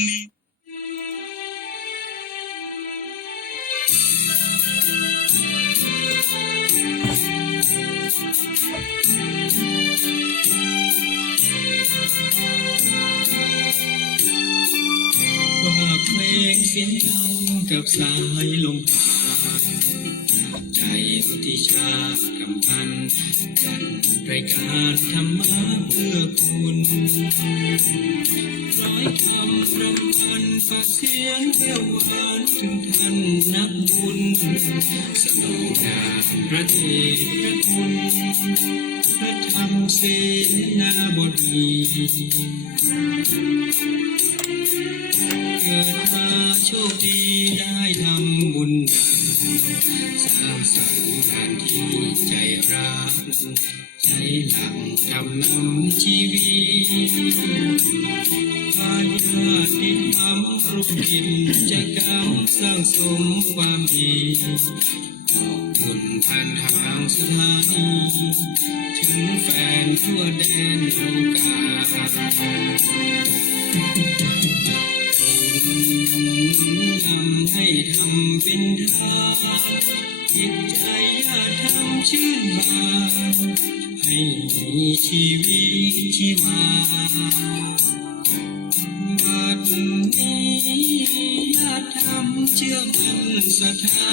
ว่าเพลงเสียงดังกับสายลมผ่านใจวุฒิชาติกำพันจัดรายการธรรมะเพื่อคุณร้อยคำรำพันฝากเสียงแก้วหวานถึงท่านนักบุญสโลงานพระเดชพระคุณพระธรรมเสนาบดีเกิดมาโชคดีได้ทำบุญสร้างสรรค์งานที่ใจรักใช้หลักทำนำชีวิตพาญาติธรรมรูปกิจกรรมสร้างสมความดีขอบคุณผ่านทางสถานีถึงแฟนทั่วแดนโลกาทำให้ทำเป็นทานจิตใจอย่าทำชื่นบานให้มีชีวิตชีวาบัดนี้อย่าทำเชื่อมั่นศรัทธา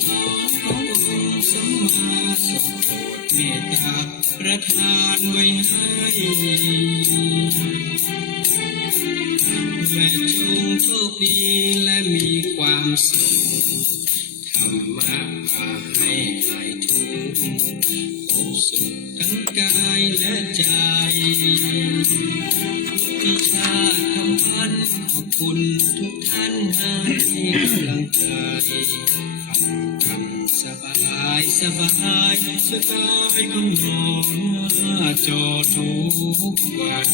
สอนขององค์สัมมาสัมพุทธเมตตาประทานไว้ให้และจงโชคดีและมีความสุขธรรมะพาให้หายทุกข์พบสุขทั้งกายและใจวิชาธรรมะขอบคุณทุกท่านให้กำลังใจฟังคำสบายสบายสบายคนนอนหน้าจอทุกวัน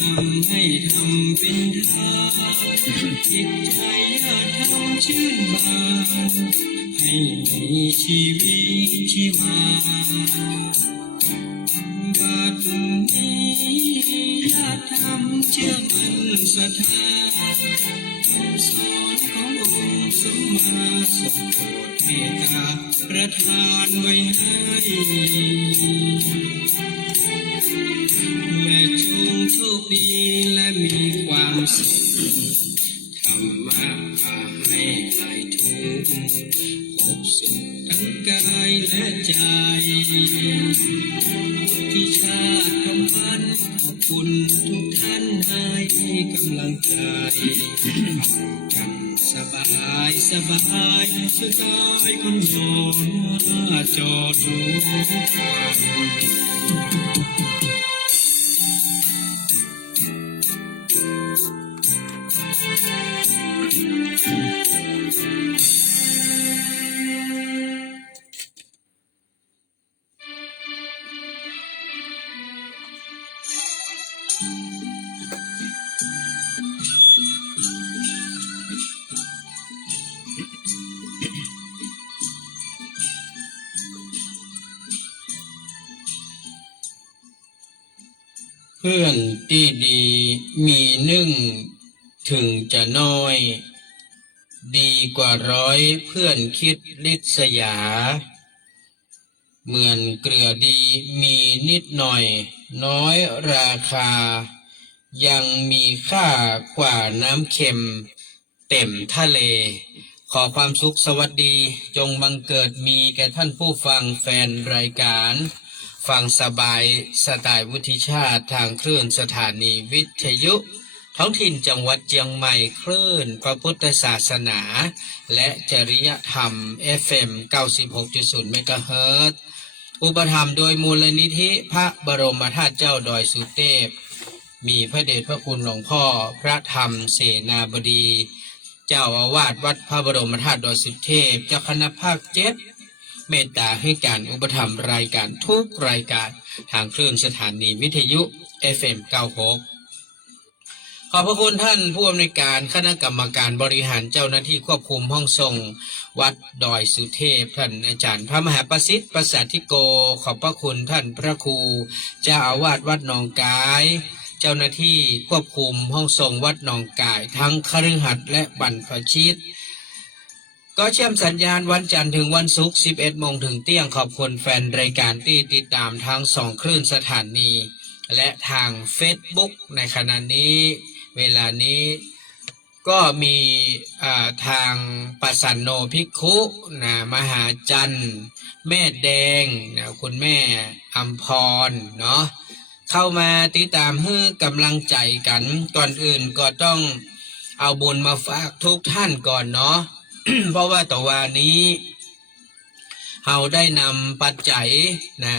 นำให้ทำเป็นทานจิตใจอย่าทำชื่นบานให้มีชีวิตชีวาบัดนี้อย่าทำเชื่อมั่นศรัทธาสอนขององค์สัมมาสัมพุทธเมตตาประทานไว้ให้และจงโชคดีและมีความสุขธรรมะพาให้หายทุกข์พบสุขทั้งกายและใจที่ชาติคำพันขอบคุณทุกท่านให้กำลังใจจำสบายสบายสบายคนนอนหน้าจอทุกวันเพื่อนที่ดีมีหนึ่งถึงจะน้อยดีกว่าร้อยเพื่อนคิดลิษยาเหมือนเกลือดีมีนิดหน่อยน้อยราคายังมีค่ากว่าน้ำเค็มเต็มทะเลขอความสุขสวัสดีจงบังเกิดมีแก่ท่านผู้ฟังแฟนรายการฟังสบายสไตล์วุฒิชาติทางคลื่นสถานีวิทยุท้องถิ่นจังหวัดเชียงใหม่คลื่นพระพุทธศาสนาและจริยธรรม FM 96.0 เมกะเฮิรตซ์ อุปถัมภ์โดยมูลนิธิพระบรมธาตุเจ้าดอยสุเทพมีพระเดชพระคุณหลวงพ่อพระธรรมเสนาบดี เจ้าอาวาสวัดพระบรมธาตุดอยสุเทพเจ้าคณะภาค7เมตตาให้การอุปถัมภ์รายการทุกรายการทางคลื่นสถานีวิทยุ FM 96ขอบพระคุณท่านผู้อำนวยการคณะกรรมการบริหารเจ้าหน้าที่ควบคุมห้องส่งวัดดอยสุเทพท่านอาจารย์พระมหาประสิทธิ์ประสาธิโกขอบพระคุณท่านพระครูเจ้าอาวาสวัดหนองกายเจ้าหน้าที่ควบคุมห้องส่งวัดหนองกายทั้งคฤหัสถ์และบรรพชิตก็เชื่อมสัญญาณวันจันทร์ถึงวันศุกร์ 11 โมงถึงเที่ยงขอบคุณแฟนรายการที่ติดตามทั้ง2คลื่นสถานีและทาง Facebook ในขณะนี้เวลานี้ก็มีทางปัสสันโนภิกขุนะมหาจันทร์แม่แดงนะคุณแม่อัมพรเนาะเข้ามาติดตามให้กำลังใจกันก่อนอื่นก็ต้องเอาบุญมาฝากทุกท่านก่อนเนาะ เพราะว่าต่อวันนี้เราได้นำปัจจัยนะ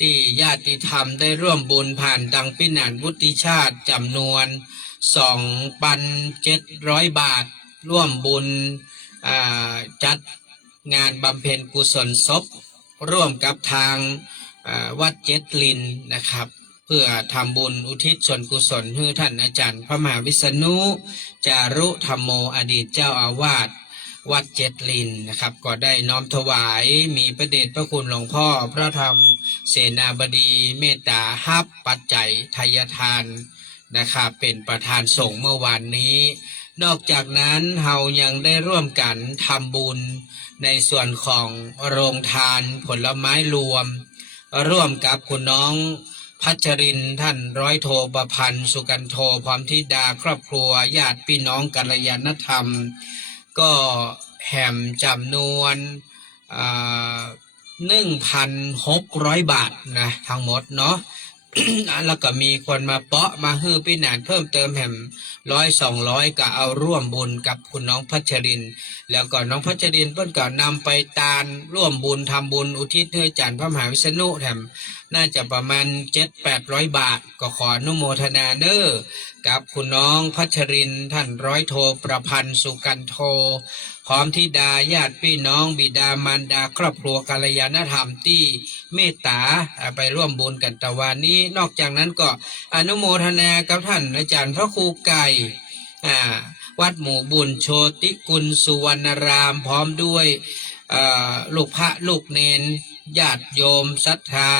ที่ญาติธรรมได้ร่วมบุญผ่านดังพินานวุฒิชาติจำนวน 2,700 บาทร่วมบุญจัดงานบำเพ็ญกุศลศพร่วมกับทางวัดเจ็ดลินนะครับเพื่อทำบุญอุทิศส่วนกุศลให้ท่านอาจารย์พระมหาวิษณุจารุธรรมโมอดีตเจ้าอาวาสวัดเจ็ดลินนะครับก็ได้น้อมถวายมีพระเดชพระคุณหลวงพ่อพระธรรมเสนาบดีเมตตาฮับปัจจัยทายทานนะครับเป็นประธานสงฆ์เมื่อวานนี้นอกจากนั้นเรายังได้ร่วมกันทำบุญในส่วนของโรงทานผลไม้รวมร่วมกับคุณน้องพัชรินท่านร้อยโทประพันธ์สุกันโทพร้อมธิดาครอบครัวญาติพี่น้องกัลยาณธรรมก็แห่มจำนวน1,600 บาทนะทั้งหมดเนาะ แล้วก็มีคนมาเปาะมาฮื้อพี่นานเพิ่มเติมแห่ม100-200ก็เอาร่วมบุญกับคุณน้องพัชรินแล้วก็น้องพัชรินเพิ่นก็นำไปตาลร่วมบุญทำบุญอุทิศให้อาจารย์พระมหาวิษณุแถมน่าจะประมาณ700-800 บาทก็ขออนุโมทนาเด้อกับคุณน้องพัชรินท่านร้อยโทประพันธ์สุกันโทพร้อมธิดาญาติพี่น้องบิดามารดาครอบครัวกัลยาณธรรมที่เมตตาไปร่วมบุญกันตะวันนี้นอกจากนั้นก็อนุโมทนากับท่านอาจารย์พระครูไก่วัดหมู่บุญโชติกุลสุวรรณรามพร้อมด้วยลูกพระลูกเนนญาติโยมศรัทธา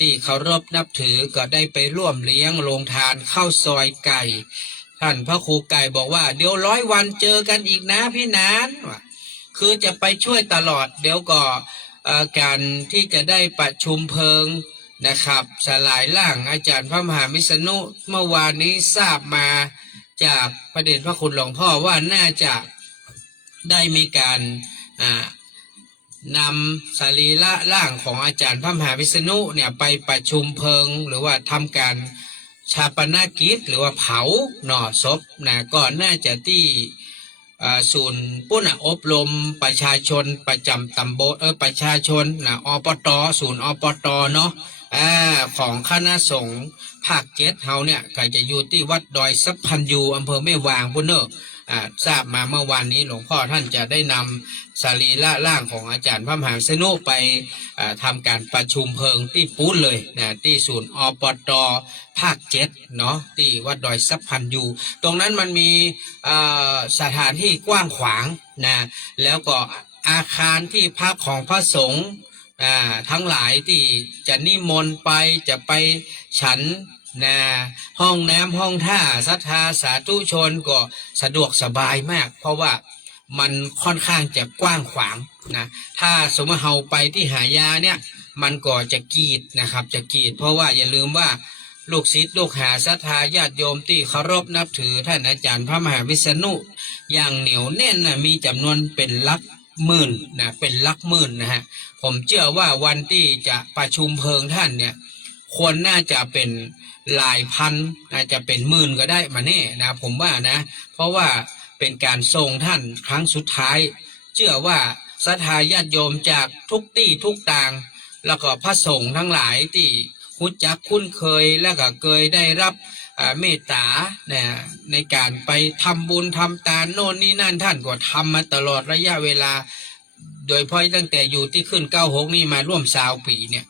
ที่เคารพนับถือก็ได้ไปร่วมเลี้ยงโรงทานข้าวซอยไก่ท่านพระครูไก่บอกว่าเดี๋ยว100 วันเจอกันอีกนะพี่นานคือจะไปช่วยตลอดเดี๋ยวก็การที่จะได้ประชุมเพลิงนะครับสลายร่างอาจารย์พระมหาวิษณุเมื่อวานนี้ทราบมาจากพระเดชพระคุณหลวงพ่อว่าน่าจะได้มีการนำสรีระร่างของอาจารย์พระมหาวิษณุเนี่ยไปประชุมเพลิงหรือว่าทำการชาปนกิจหรือว่าเผาหน่อศพนะก็น่าจะที่ศูนย์ปุณอบรมประชาชนประจำตำบลประชาชนนะอปตศูนย์อปตเนาะของคณะสงฆ์ภาค7เฮาเนี่ยก็จะอยู่ที่วัดดอยสัพพันยูอำเภอแม่วางพุ่นเนอะทราบมาเมื่อวานนี้หลวงพ่อท่านจะได้นำสรีระร่างของอาจารย์พระมหาวิษณุไปทำการประชุมเพลิงที่ปูนเลยนะที่ศูนย์อปตภาค7เนาะที่วัดดอยสัพพันยูตรงนั้นมันมีสถานที่กว้างขวางนะแล้วก็อาคารที่พักของพระสงฆ์ทั้งหลายที่จะนิมนต์ไปจะไปฉันห้องน้ำห้องท่าศรัทธาสาธุชนก็สะดวกสบายมากเพราะว่ามันค่อนข้างจะกว้างขวางนะถ้าสมมติเราไปที่หายาเนี่ยมันก็จะกีดนะครับจะกีดเพราะว่าอย่าลืมว่าลูกศิษย์ลูกหาศรัทธาญาติโยมที่เคารพนับถือท่านอาจารย์พระมหาวิษณุอย่างเหนียวแน่นนะมีจำนวนเป็นหลักหมื่นนะเป็นหลักหมื่นนะฮะผมเชื่อว่าวันที่จะประชุมเพลิงท่านเนี่ยควรน่าจะเป็นหลายพันอาจจะเป็นหมื่นก็ได้มาแน่นะผมว่านะเพราะว่าเป็นการทรงท่านครั้งสุดท้ายเชื่อว่าศรัทธาญาติโยมจากทุกที่ทุกต่าง แล้วก็พระสงฆ์ทั้งหลายที่รู้จักคุ้นเคยแล้วก็เคยได้รับเมตตาในการไปทำบุญทำทานโน่นนี่นั่นท่านก็ทำมาตลอดระยะเวลาโดยเฉพาะตั้งแต่อยู่ที่ขึ้น96นี่มาร่วม20 ปีเนี่ย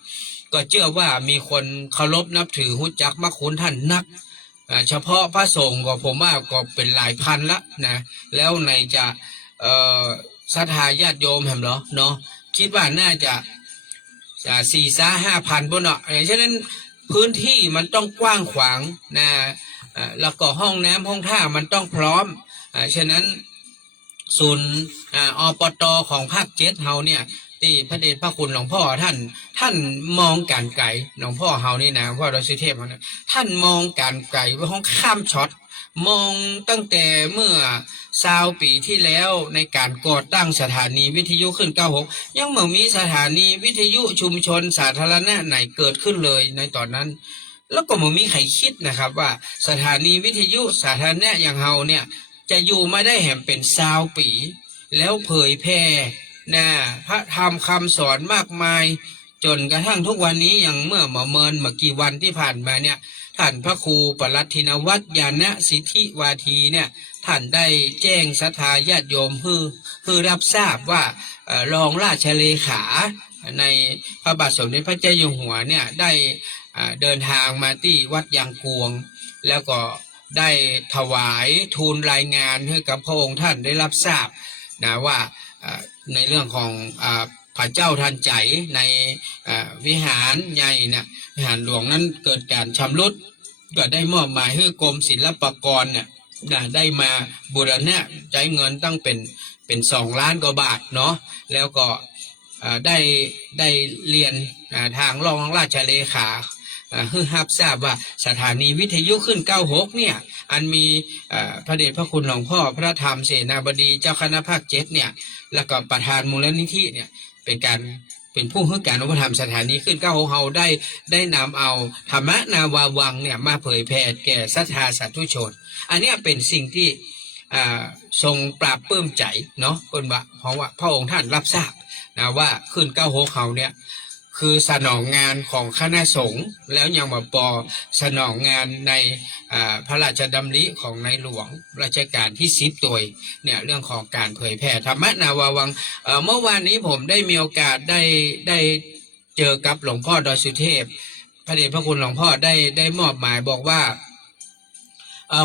ก็เชื่อว่ามีคนเคารพนับถือรู้จักมักคุ้นท่านนักเฉพาะพระสงฆ์ก็ผมว่าก็เป็นหลายพันละนะแล้วในจะศรัทธาญาติโยมแหมเหรอเนาะคิดว่าน่าจะ4-5 พันบนเนาะฉะนั้นพื้นที่มันต้องกว้างขวางนะแล้วก็ห้องน้ำห้องท่ามันต้องพร้อมฉะนั้นศูนย์ปต.ของภาค7เฮาเนี่ยที่พระเดชพระคุณหลวงพ่อท่านมองการไกลหลวงพ่อเฮานี่นะพ่อดอยสุเทพเนี่ยท่านมองการไกลว่าห้องข้ามช็อตมองตั้งแต่เมื่อ20 ปีที่แล้วในการก่อตั้งสถานีวิทยุขึ้น96ยังไม่มีสถานีวิทยุชุมชนสาธารณะไหนเกิดขึ้นเลยในตอนนั้นแล้วก็ไม่มีใครคิดนะครับว่าสถานีวิทยุสาธารณะอย่างเฮาเนี่ยจะอยู่มาได้แห่งเป็น20 ปีแล้วเผยแพร่พระธรรมคำสอนมากมายจนกระทั่งทุกวันนี้อย่างเมื่อกี่วันที่ผ่านมาเนี่ยท่านพระครูปลัตถินวัตรญาณสิทธิวาทีเนี่ยท่านได้แจ้งศรัทธาญาติโยมคือรับทราบว่ารองราชเลขาในพระบาทสมเด็จพระเจ้าอยู่หัวเนี่ยได้เดินทางมาที่วัดยางกวงแล้วก็ได้ถวายทูลรายงานให้กับพระองค์ท่านได้รับทราบนะว่าในเรื่องของพระเจ้าทันใจในวิหารใหญ่เนี่ยวิหารหลวงนั้นเกิดการชำรุดก็ได้มอบหมายให้กรมศิลปากรเนี่ยได้มาบูรณะใช้เงินตั้งเป็น2 ล้านกว่าบาทเนาะแล้วก็ได้เรียนทางรองราชเลขาให้รับทราบว่าสถานีวิทยุขึ้น96เนี่ยอันมีพระเดชพระคุณหลวงพ่อพระธรรมเสนาบดีเจ้าคณะภาค7เนี่ยแล้วก็ประธานมูลนิธิเนี่ยเป็นผู้ให้การอุปถัมภ์สถานีขึ้น96เฮาได้นำเอาธรรมนาวาวังเนี่ยมาเผยแผ่แก่ศรัทธาสาธุชนอันนี้เป็นสิ่งที่ทรงปราบปลื้มใจเนาะคนว่าเพราะว่าพระองค์ท่านรับทราบนะว่าขึ้น96เฮาเนี่ยคือสนองงานของคณะสงฆ์แล้วยังมาปอสนองงานในพระราชดำริของในหลวงรัชกาลที่10ตัวเนี่ยเรื่องของการเผยแผ่ธรรมนาวาวังเมื่อวานนี้ผมได้มีโอกาสได้เจอกับหลวงพ่อดอยสุเทพพระเดชพระคุณหลวงพ่อได้มอบหมายบอกว่า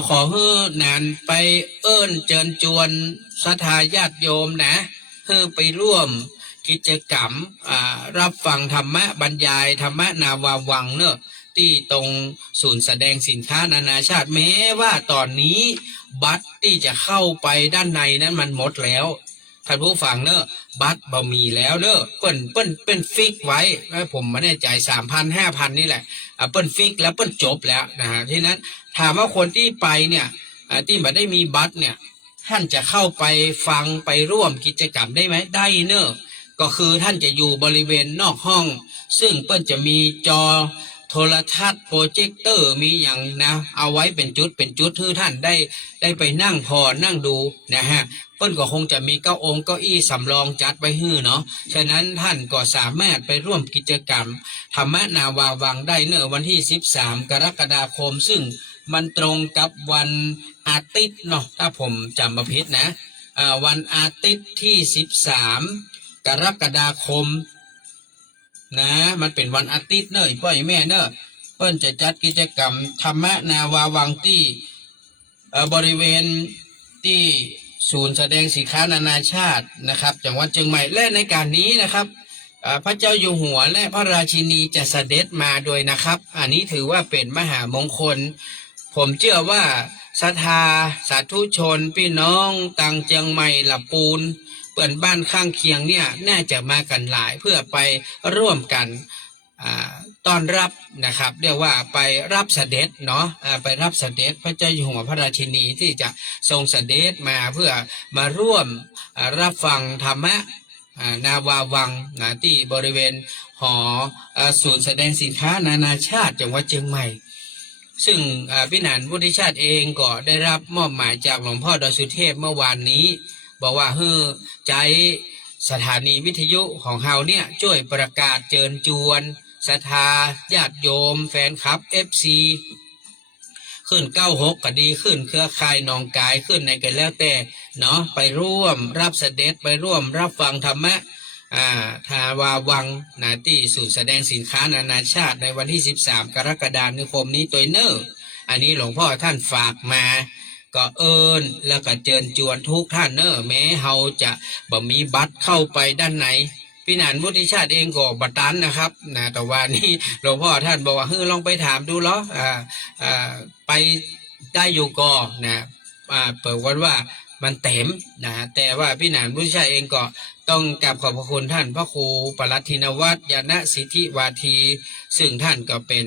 ขอให้นานไปเอิ้นเจิญจวนศรัทธาญาติโยมนะให้ไปร่วมกิจกรรมรับฟังธรรมะบรรยายธรรมะนาวาวังเนอะที่ตรงศูนย์แสดงสินค้านานาชาติแม้ว่าตอนนี้บัตรที่จะเข้าไปด้านในนั้นมันหมดแล้วท่านผู้ฟังเนอะบัตรบ่มีแล้วเนอะเปิ้นฟิกไว้ผมไม่แน่ใจ3,000-5,000นี่แหละเปิ้นฟิกแล้วเปิ้นจบแล้วนะฮะที่นั้นถามว่าคนที่ไปเนี่ยที่ไม่ได้มีบัตรเนี่ยท่านจะเข้าไปฟังไปร่วมกิจกรรมได้ไหมได้เนอะก็คือท่านจะอยู่บริเวณนอกห้องซึ่งเปิ้นจะมีจอโทรทัศน์โปรเจคเตอร์มีอย่างนะเอาไว้เป็นจุดคือท่านได้ไปนั่งพอนั่งดูนะฮะเปิ้นก็คงจะมีเก้าอี้สำรองจัดไว้ให้เนาะฉะนั้นท่านก็สามารถไปร่วมกิจกรรมธรรมนาวาวังได้เนอะวันที่13 กรกฎาคมซึ่งมันตรงกับวันอาทิตย์เนาะถ้าผมจำไม่ผิดนะวันอาทิตย์ที่13 กรกฎาคมนะมันเป็นวันอาทิตย์เนอะพ่อแม่เนอะเปิ้นจะจัดกิจกรรมธรรมนาวาวังที่บริเวณที่ศูนย์แสดงสินค้านานาชาตินะครับจังหวัดเชียงใหม่และในการนี้นะครับพระเจ้าอยู่หัวและพระราชินีจะเสด็จมาโดยนะครับอันนี้ถือว่าเป็นมหามงคลผมเชื่อว่าศรัทธาสาธุชนพี่น้องต่างเชียงใหม่ละปูนเปิ่นบ้านข้างเคียงเนี่ยน่าจะมากันหลายเพื่อไปร่วมกันต้อนรับนะครับเรียกว่าไปรับเสด็จเนาะไปรับเสด็จพระเจ้าอยู่หัวพระราชินีที่จะทรงเสด็จมาเพื่อมาร่วมรับฟังธรรมะนาวาวังที่บริเวณหอศูนย์แสดงสินค้านานาชาติจังหวัดเชียงใหม่ซึ่งพี่หนานวุฒิชาติเองก็ได้รับมอบหมายจากหลวงพ่อดอยสุเทพเมื่อวานนี้บอกว่าใจ สถานีวิทยุของเฮาเนี่ยช่วยประกาศเชิญชวนศรัทธาญาติโยมแฟนคลับ FC ขึ้น96ก็ดีขึ้นเครือข่ายหนองกายขึ้นในกันแล้วแต่เนาะไปร่วมรับเสด็จไปร่วมรับฟังธรรมะทาวาวังนาที่ศูนย์แสดงสินค้านานาชาติในวันที่13กรกฎาคมนี้ตัวเนอร์อันนี้หลวงพ่อท่านฝากมาก็แล้วก็เชิญชวนทุกท่านเนอร์แม้เฮาจะบ่มีบัตรเข้าไปด้านในพี่นันวุฒิชาติเองก็บัตันนะครับนะแต่ว่านี่หลวงพ่อท่านบอกว่าลองไปถามดูเหรอไปได้อยู่ก็นะเปิดวันว่ามันเต็มนะแต่ว่าพี่นันวุฒิชาติเองก็ต้องกราบขอบพระคุณท่านพระครูปลัตถินวัตรยานสิทธิวาทีซึ่งท่านก็เป็น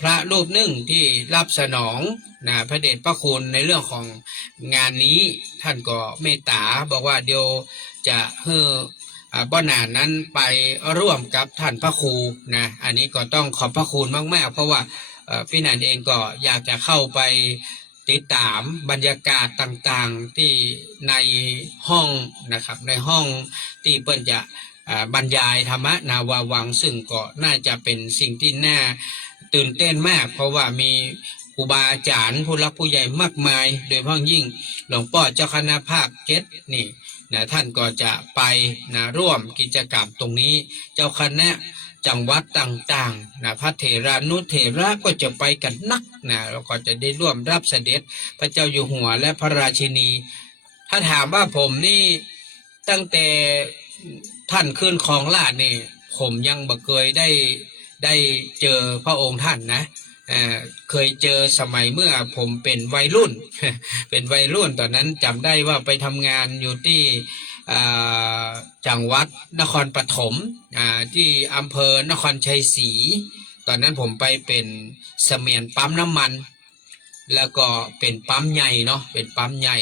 พระรูปหนึ่งที่รับสนองนะพระเดชพระคุณในเรื่องของงานนี้ท่านก็เมตตาบอกว่าเดี๋ยวจะบ้านานนั้นไปร่วมกับท่านพระครูนะอันนี้ก็ต้องขอบพระคุณมากๆเพราะว่าพี่นันเองก็อยากจะเข้าไปติดตามบรรยากาศต่างๆที่ในห้องนะครับในห้องที่เปิ้นจะบรรยายธรรมะนาวาวังซึ่งก็น่าจะเป็นสิ่งที่น่าตื่นเต้นมากเพราะว่ามีครูบาอาจารย์ผู้รักผู้ใหญ่มากมายโดยเฉพาะยิ่งหลวงพ่อเจ้าคณะภาค7นี่นะท่านก็จะไปนะร่วมกิจกรรมตรงนี้เจ้าคณะจังหวัดต่างๆนะพระเถรานุเถระก็จะไปกันนักนะแล้วก็จะได้ร่วมรับเสด็จพระเจ้าอยู่หัวและพระราชินี ถ้าถามว่าผมนี่ตั้งแต่ท่านขึ้นครองราชย์นี่ผมยังบ่เคยได้เจอพระองค์ท่านนะเคยเจอสมัยเมื่อผมเป็นวัยรุ่น เป็นวัยรุ่นตอนนั้นจำได้ว่าไปทำงานอยู่ที่จังหวัดนครปฐมที่อำเภอนครชัยศรีตอนนั้นผมไปเป็นเสมียนปั๊มน้ำมันแล้วก็เป็นปั๊มใหญ่เนาะเป็นปั๊มใหญ่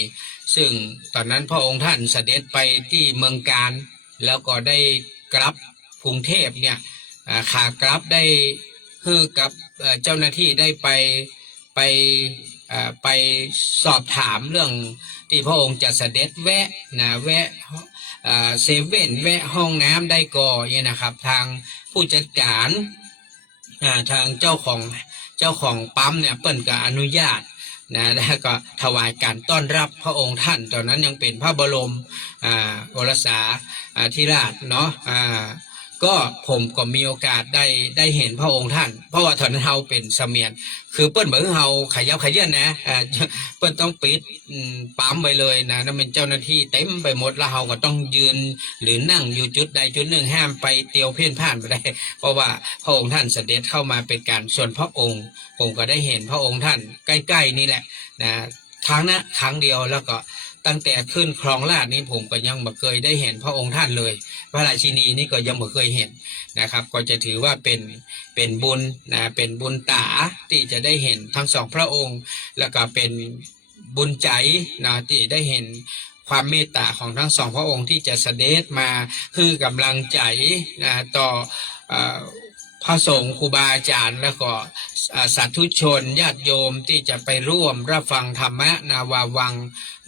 ซึ่งตอนนั้นพระองค์ท่านเสด็จไปที่เมืองการแล้วก็ได้กลับกรุงเทพเนี่ยขากลับได้กับเจ้าหน้าที่ได้ไปสอบถามเรื่องที่พระองค์จะเสด็จแวะเซเว่นแวะห้องน้ำได้ก่อเนี่ยนะครับทางผู้จัดการทางเจ้าของปั๊มเนี่ยเปิ้นก็อนุญาตนะแล้วก็ถวายการต้อนรับพระองค์ท่านตอนนั้นยังเป็นพระบรมโอรสาธิราชเนาะก็ผมก็มีโอกาสได้เห็นพระองค์ท่านเพราะว่าตอนนั้นเฮาเป็นเสมียนคือเปิ้นบอกเฮาขยับขยื่นนะเปิ้นต้องปิดปั๊มไปเลยนะนั่นเป็นเจ้าหน้าที่เต็มไปหมดแล้วเฮาก็ต้องยืนหรือนั่งอยู่จุดใดจุดหนึ่งห้ามไปเตียวเพ่นพ่านไปได้เพราะว่าพระองค์ท่านเสด็จเข้ามาเป็นการส่วนพระองค์ผมก็ได้เห็นพระองค์ท่านใกล้ๆนี่แหละนะครั้งเดียวแล้วก็ตั้งแต่ขึ้นครองราชย์นี้ผมก็ยังไม่เคยได้เห็นพระองค์ท่านเลยพระราชินีนี่ก็ยังไม่เคยเห็นนะครับก็จะถือว่าเป็นบุญนะเป็นบุญตาที่จะได้เห็นทั้งสองพระองค์แล้วก็เป็นบุญใจนะที่ได้เห็นความเมตตาของทั้งสองพระองค์ที่จะเสด็จมาคือกำลังใจนะต่อพระสงฆ์ครูบาอาจารย์แล้วก็สาธุชนญาติโยมที่จะไปร่วมรับฟังธรรมะนาวาวัง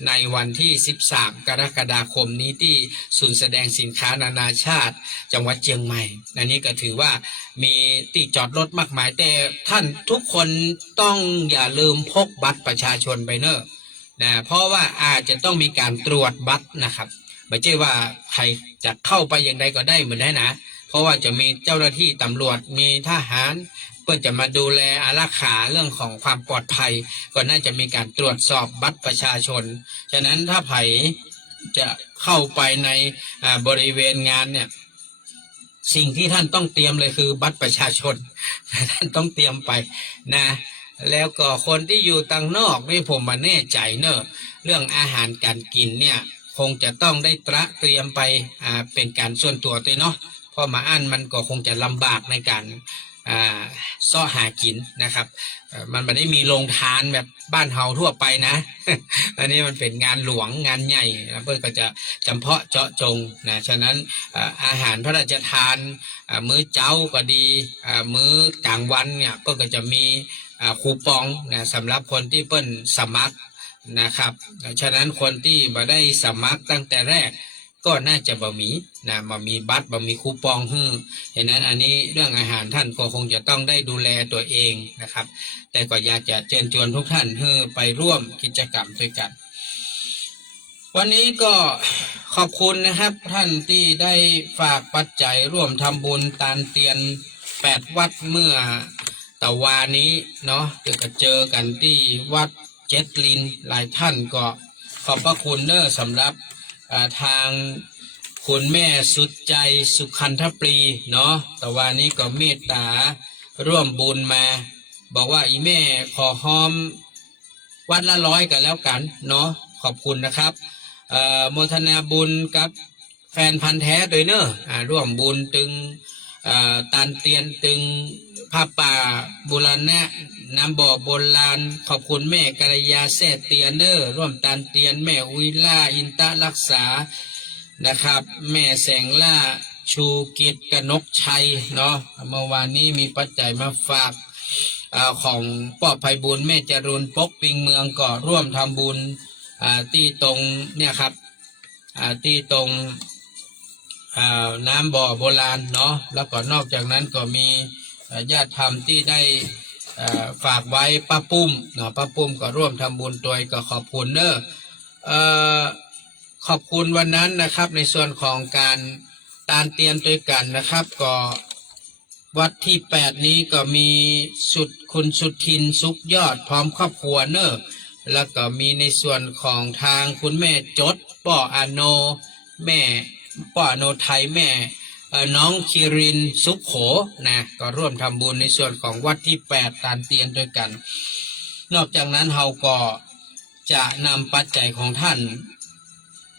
ในวันที่13กรกฎาคมนี้ที่ศูนย์แสดงสินค้านานาชาติจังหวัดเชียงใหม่อันนี้ก็ถือว่ามีที่จอดรถมากมายแต่ท่านทุกคนต้องอย่าลืมพกบัตรประชาชนไปเนอะนะเพราะว่าอาจจะต้องมีการตรวจบัตรนะครับไม่ใช่ว่าใครจะเข้าไปอย่างใดก็ได้เหมือนได้นะเพราะว่าจะมีเจ้าหน้าที่ตำรวจมีทหารเพื่อจะมาดูแลอารักขาเรื่องของความปลอดภัยก็น่าจะมีการตรวจสอบบัตรประชาชนฉะนั้นถ้าไผจะเข้าไปในบริเวณงานเนี่ยสิ่งที่ท่านต้องเตรียมเลยคือบัตรประชาชนท่านต้องเตรียมไปนะแล้วก็คนที่อยู่ต่างนอกนี่ผมมาแน่ใจเนอะเรื่องอาหารการกินเนี่ยคงจะต้องได้เตรียมไปเป็นการส่วนตัวด้วยเนาะเพราะมาอั้นมันก็คงจะลำบากในการซ่อหากินนะครับมันไม่ได้มีโรงทานแบบบ้านเฮาทั่วไปนะ อันนี้มันเป็นงานหลวงงานใหญ่เพื่อก็จะจำเพาะเจาะจงนะฉะนั้นอาหารพระราชทานมื้อเจ้าก็ดีมื้อกลางวันเนี่ยก็จะมีคูปองนะสำหรับคนที่เปิ้นสมัครนะครับฉะนั้นคนที่มาได้สมัครตั้งแต่แรก ก็น่าจะบะหมี่นะบะหมี่บัตรบะหมี่คูปองฉะนั้นอันนี้เรื่องอาหารท่านก็คงจะต้องได้ดูแลตัวเองนะครับแต่ก็อยากจะเชิญชวนทุกท่านให้ไปร่วมกิจกรรมด้วยกันวันนี้ก็ขอบคุณนะครับท่านที่ได้ฝากปัจจัยร่วมทำบุญตานเตียน8วัดเมื่อตะวานี้เนาะเจอกันที่วัดเจ็ดลินหลายท่านก็ขอบพระคุณเนอสำหรับทางคุณแม่สุดใจสุขันธปรีเนาะตะวานี้ก็เมตตาร่วมบุญมาบอกว่าอีแม่ขอหอมวัดละ100กันแล้วกันเนาะขอบคุณนะครับโมทนาบุญกับแฟนพันธ์แท้โดยเนอะร่วมบุญตึงตานเตียนตึงผ้าป่าบุรณะน้ำบ่อโบราณขอบคุณแม่กัลยาแซ่เตียนเนอร์ร่วมตานเตียนแม่วิล่าอินตะรักษานะครับแม่แสงล่าชูกิจกนกชัยเนาะเมื่อวานนี้มีปัจจัยมาฝากของป้อไพบุญแม่จรุนปกปิงเมืองก็ร่วมทำบุญที่ตรงเนี่ยครับที่ตรงน้ำบ่อโบราณเนาะแล้วก็นอกจากนั้นก็มีญาติธรรมที่ได้ฝากไว้ป้าปุ้มเนาะป้าปุ้มก็ร่วมทำบุญตัวก็ขอบคุณเนอะขอบคุณวันนั้นนะครับในส่วนของการตานเตียนด้วยกันนะครับก็วัดที่8นี้ก็มีคุณสุทินสุขยอดพร้อมครอบครัวเนอะแล้วก็มีในส่วนของทางคุณแม่จดป้ออาโนแม่ป้ออาโนไทยแม่น้องคิรินสุขโขนะก็ร่วมทำบุญในส่วนของวัดที่8ตานเตียนด้วยกันนอกจากนั้นเราก็จะนำปัจจัยของท่าน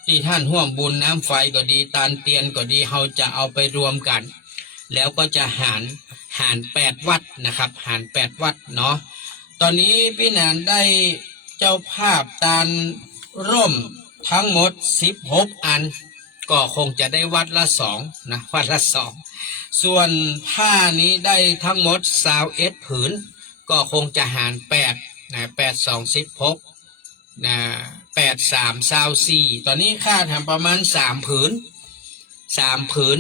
ที่ท่านร่วมบุญน้ำไฟก็ดีตานเตียนก็ดีเราจะเอาไปรวมกันแล้วก็จะหาร8วัดนะครับหาร8วัดเนาะตอนนี้พี่นานได้เจ้าภาพตานร่มทั้งหมด16อันก็คงจะได้วัดละ2นะวัดละ2ส่วนผ้านี้ได้ทั้งหมด21ผืนก็คงจะหาร8นะ8 2 16นะ8 3 24ตอนนี้ค่าทำประมาณ3ผืน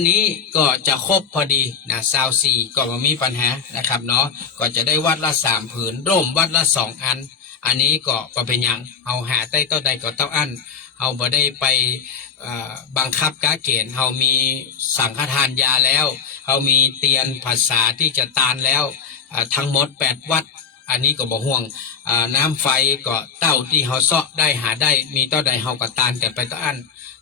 นี้ก็จะครบพอดีนะ24ก็ไม่มีปัญหานะครับเนาะก็จะได้วัดละ3ผืนร่มวัดละ2อันอันนี้ก็เป็นอย่างเอาหาใต้ต้นใดก็ต้องอันเอาบ่ได้ไปบังคับกาเกณฑ์เรามีสังฆทานยาแล้วเรามีเตียนภาษาที่จะตานแล้วทั้งหมด8วัดอันนี้ก็บ่ห่วงน้ำไฟก็เต้าที่เราเซาะได้หาได้มีเต้าใดเราก็ตานกันไปต้ออัน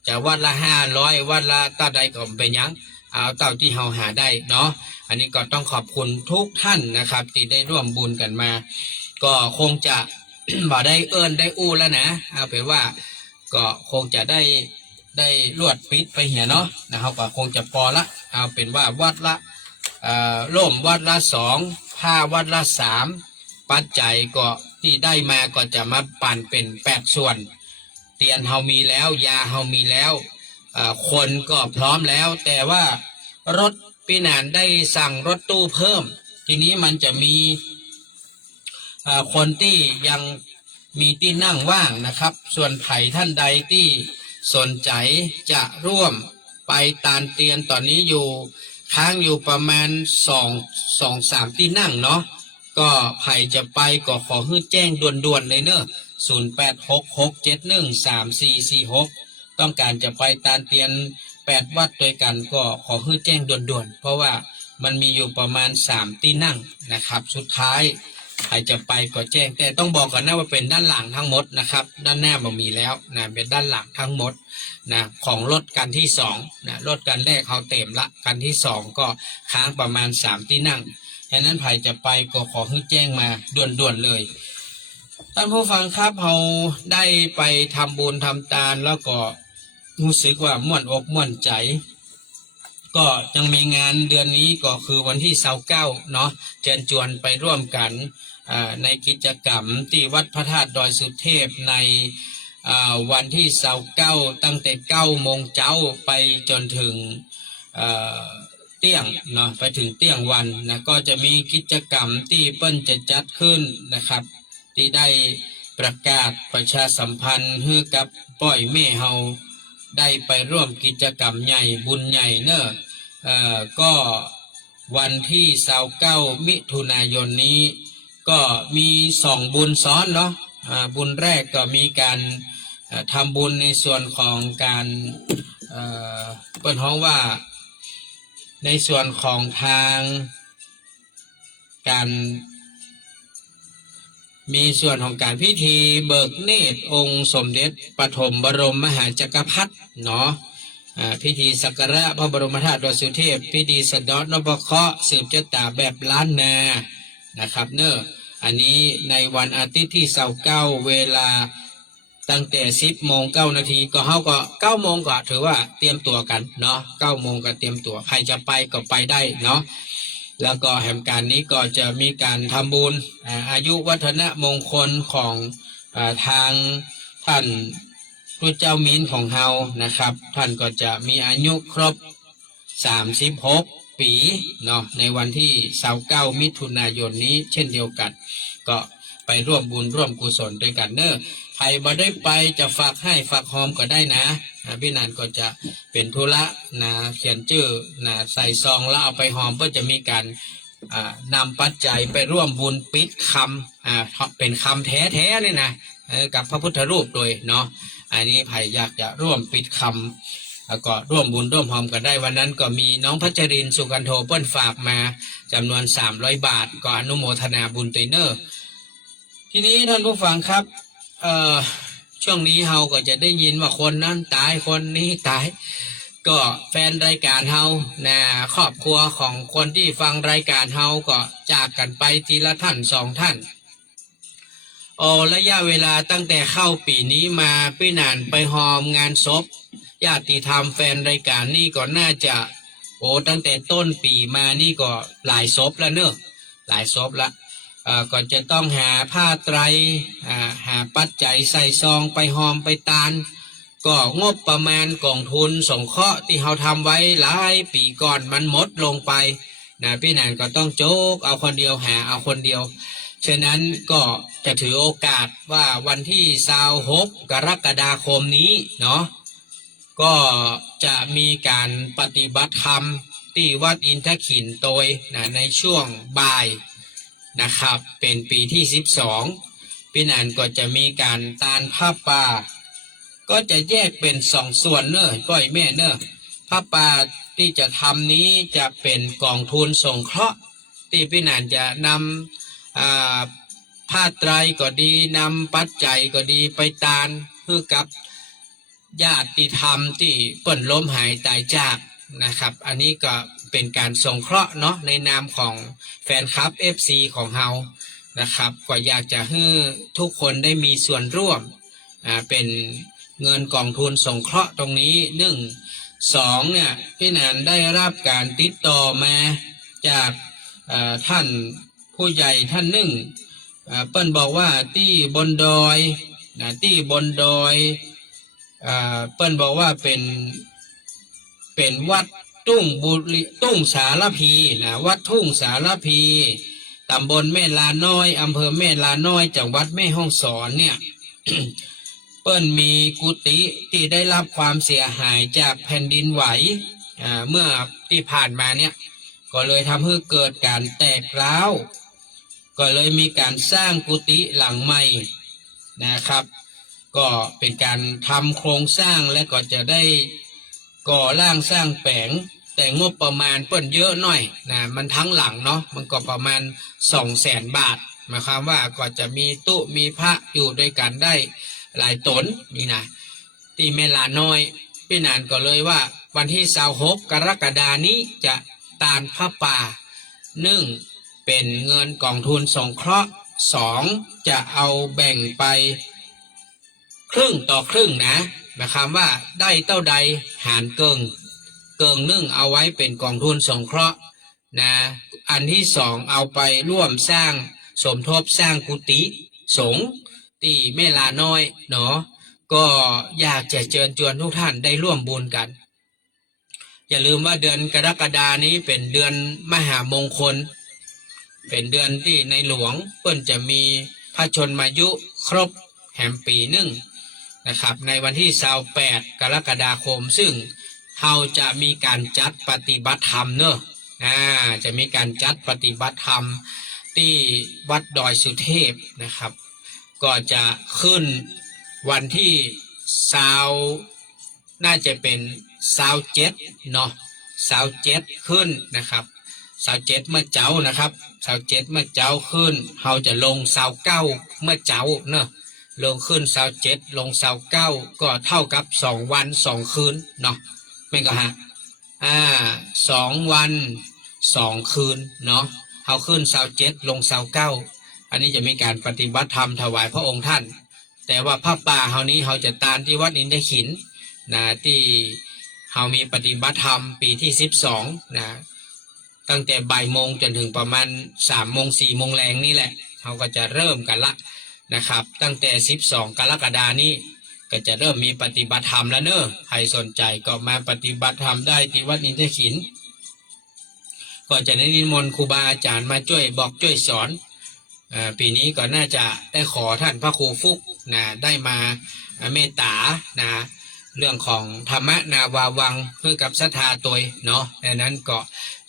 จะวัดละ500วัดละเต้าใดก็เป็นอย่างเอาเต้าที่เราหาได้เนาะอันนี้ก็ต้องขอบคุณทุกท่านนะครับที่ได้ร่วมบุญกันมาก็คงจะ บ่ได้เอิ้นได้อู้แล้วนะเอาเป็นว่าก็คงจะได้ลวดปิดไปเหี่ยเนาะนะครับก็คงจะพอละเอาเป็นว่าวัดละร่มวัดละ2ผ้าวัดละ3ปัจจัยก็ที่ได้มาก็จะมาปั่นเป็น8ส่วนเตียนเฮามีแล้วยาเฮามีแล้วคนก็พร้อมแล้วแต่ว่ารถพี่นานได้สั่งรถตู้เพิ่มทีนี้มันจะมีคนที่ยังมีที่นั่งว่างนะครับส่วนไผ่ท่านใดที่สนใจจะร่วมไปตานเตียนตอนนี้อยู่ค้างอยู่ประมาณ2-3ที่นั่งเนาะก็ไผ่จะไปก็ขอให้แจ้งด่วนๆเลยเนอะ0866713446ต้องการจะไปตานเตียน8วัดด้วยกันก็ขอให้แจ้งด่วนๆเพราะว่ามันมีอยู่ประมาณ3ที่นั่งนะครับสุดท้ายใครจะไปก็แจ้งแต่ต้องบอกก่อนนะว่าเป็นด้านหลังทั้งหมดนะครับด้านหน้ามันมีแล้วนะเป็นด้านหลังทั้งหมดนะของรถกันที่2นะรถกันแรกเขาเต็มละกันที่2ก็ค้างประมาณ3ที่นั่งฉะนั้นใครจะไปก็ขอให้แจ้งมาด่วนๆเลยท่านผู้ฟังครับเราได้ไปทำบุญทำทานแล้วก็รู้สึกว่าม่วนอกม่วนใจก็ยังมีงานเดือนนี้ก็คือวันที่29เนาะเชิญชวนไปร่วมกันในกิจกรรมที่วัดพระธาตุดอยสุเทพในวันที่29ตั้งแต่9 โมงเช้าไปจนถึงเที่ยงเนาะไปถึงเที่ยงวันนะก็จะมีกิจกรรมที่เปิ้นจะจัดขึ้นนะครับที่ได้ประกาศประชาสัมพันธ์ให้กับป้อยแม่เฮา ได้ไปร่วมกิจกรรมใหญ่บุญใหญ่เนอะก็วันที่29 มิถุนายนนี้ก็มี2 บุญซ้อนเนาะบุญแรกก็มีการทำบุญในส่วนของการเปิดห้องว่าในส่วนของทางการมีส่วนของการพิธีเบิกเนตรองค์สมเด็จปฐมบรมมหาจักรพรรดิเนาะพิธีสักการะพระบรมธาตุดอยสุเทพพิธีสะเดาะนพเคราะห์สืบชะตาแบบล้านนานะครับเนอะอันนี้ในวันอาทิตย์ที่29เวลาตั้งแต่10:09ก็เฮาก็9 โมงก็ถือว่าเตรียมตัวกันเนาะ9 โมงก็เตรียมตัวใครจะไปก็ไปได้เนาะแล้วก็แห่งการนี้ก็จะมีการทำบุญอายุวัฒนมงคลของทางท่านพระเจ้ามิ้นของเฮานะครับท่านก็จะมีอายุครบ36 ปีเนาะในวันที่29 มิถุนายนนี้เช่นเดียวกันก็ไปร่วมบุญร่วมกุศลด้วยกันเนอะใครบ่ได้ไปจะฝากให้ฝากหอมก็ได้นะพี่นันก็จะเป็นธุระนะเขียนชื่อนะใส่ซองแล้วเอาไปหอมเพื่อจะมีการนำปัจจัยไปร่วมบุญปิดคำเป็นคำแท้ๆนี่นะกับพระพุทธรูปโดยเนาะอันนี้ใครอยากจะร่วมปิดคำแล้วก็ร่วมบุญร่วมหอมกันได้วันนั้นก็มีน้องพัชรินทร์สุกันโทเปิ้ลฝากมาจำนวน300 บาทก็อนุโมทนาบุญตัวเนอร์ทีนี้ท่านผู้ฟังครับช่วงนี้เฮาก็จะได้ยินว่าคนนั้นตายคนนี้ตายก็แฟนรายการเฮานะครอบครัวของคนที่ฟังรายการเฮาก็จากกันไปทีละท่าน2 ท่านระยะเวลาตั้งแต่เข้าปีนี้มาพี่นานไปหอมงานศพญาติธรรมแฟนรายการนี่ก็น่าจะตั้งแต่ต้นปีมานี่ก็หลายศพแล้วเนอะหลายศพละก็จะต้องหาผ้าไตรหาปัจจัยใส่ซองไปหอมไปตาลก็งบประมาณกองทุนสงเคราะห์ที่เราทำไว้หลายปีก่อนมันหมดลงไปนะพี่นันก็ต้องโจกเอาคนเดียวหาเอาคนเดียวฉะนั้นก็จะถือโอกาสว่าวันที่26 กรกฎาคมนี้เนาะก็จะมีการปฏิบัติธรรมที่วัดอินทขินโตยนะในช่วงบ่ายนะครับเป็นปีที่12พี่นันก็จะมีการตานผ้าป่าก็จะแยกเป็น2 ส่วนเนอะก้อยแม่เนอะผ้าป่าที่จะทำนี้จะเป็นกองทุนสงเคราะห์ที่พี่นันจะนำผ้าไตรก็ดีนำปัจจัยก็ดีไปตานเพื่อกับญาติธรรมที่เปิ้นล้มหายตายจากนะครับอันนี้ก็เป็นการสงเคราะห์เนาะในนามของแฟนคลับ FC ของเฮานะครับก็อยากจะให้ทุกคนได้มีส่วนร่วมเป็นเงินกองทุนสงเคราะห์ตรงนี้2เนี่ยพี่นันได้รับการติดต่อมาจากท่านผู้ใหญ่ท่านหนึ่งเปิ้นบอกว่าที่บนดอยที่บนดอยเปิ้นบอกว่าเป็นวัดตุ้งสารพีนะวัดทุ่งสารพีตำบลแม่ลาน้อยอำเภอแม่ลาน้อยจังหวัดแม่ฮ่องสอนเนี่ย เปิ้นมีกุฏิที่ได้รับความเสียหายจากแผ่นดินไหวเมื่อที่ผ่านมาเนี่ยก็เลยทำให้เกิดการแตกร้าวก็เลยมีการสร้างกุฏิหลังใหม่นะครับก็เป็นการทำโครงสร้างและก็จะได้ก่อร่างสร้างแปลงแต่งบประมาณเปิ้นเยอะหน่อยนะมันทั้งหลังเนาะมันก็ประมาณ200,000 บาทหมายความว่าก็จะมีตู้มีพระอยู่ด้วยกันได้หลายตนนี่นะที่แม่ลาน้อยพี่นานก็เลยว่าวันที่26 กรกฎานี้จะตานผ้าป่า1เป็นเงินกองทุนสงเคราะห์2จะเอาแบ่งไปครึ่งต่อครึ่งนะหมายความว่าได้เท่าใดหารเกิงนึ่งเอาไว้เป็นกองทุนสงเคราะห์นะอันที่2เอาไปร่วมสร้างสมทบสร้างกุฏิสงฆ์ที่แม่ลาน้อยเนาะก็อยากจะเชิญชวนทุกท่านได้ร่วมบุญกันอย่าลืมว่าเดือนกรกฎานี้เป็นเดือนมหามงคลเป็นเดือนที่ในหลวงเปิ้นจะมีพระชนมายุครบแห่งปี1 นะครับในวันที่28กรกฎาคมซึ่งเราจะมีการจัดปฏิบัติธรรมเนอะจะมีการจัดปฏิบัติธรรมที่วัดดอยสุเทพนะครับก็จะขึ้นวันที่น่าจะเป็น27เนาะ27ขึ้นนะครับ27เมื่อเจ้านะครับ27เมื่อเจ้าขึ้นเราจะลง29เมื่อเจ้าเนาะลงขึ้น27ลง29ก็เท่ากับ2วัน2คืนเนาะไม่ก็ฮะ2วัน2คืนเนาะเขาขึ้น27ลง29อันนี้จะมีการปฏิบัติธรรมถวายพระองค์ท่านแต่ว่าพระป่าเฮานี้เขาจะตานที่วัดอินทขินนะที่เขามีปฏิบัติธรรมปีที่12นะตั้งแต่บ่ายโมงจนถึงประมาณ3โมง4โมงแรงนี่แหละเขาก็จะเริ่มกันละนะครับตั้งแต่12กรกฎานี้ก็จะเริ่มมีปฏิบัติธรรมแล้วเนอะใครสนใจก็มาปฏิบัติธรรมได้ที่วัดอินทขินก็จะได้นิมนต์ครูบาอาจารย์มาช่วยบอกช่วยสอนปีนี้ก็น่าจะได้ขอท่านพระครูฟุกนะได้มาเมตตานะเรื่องของธรรมนาวาวังเพื่อกับศรัทธาตัวเนาะดังนั้นก็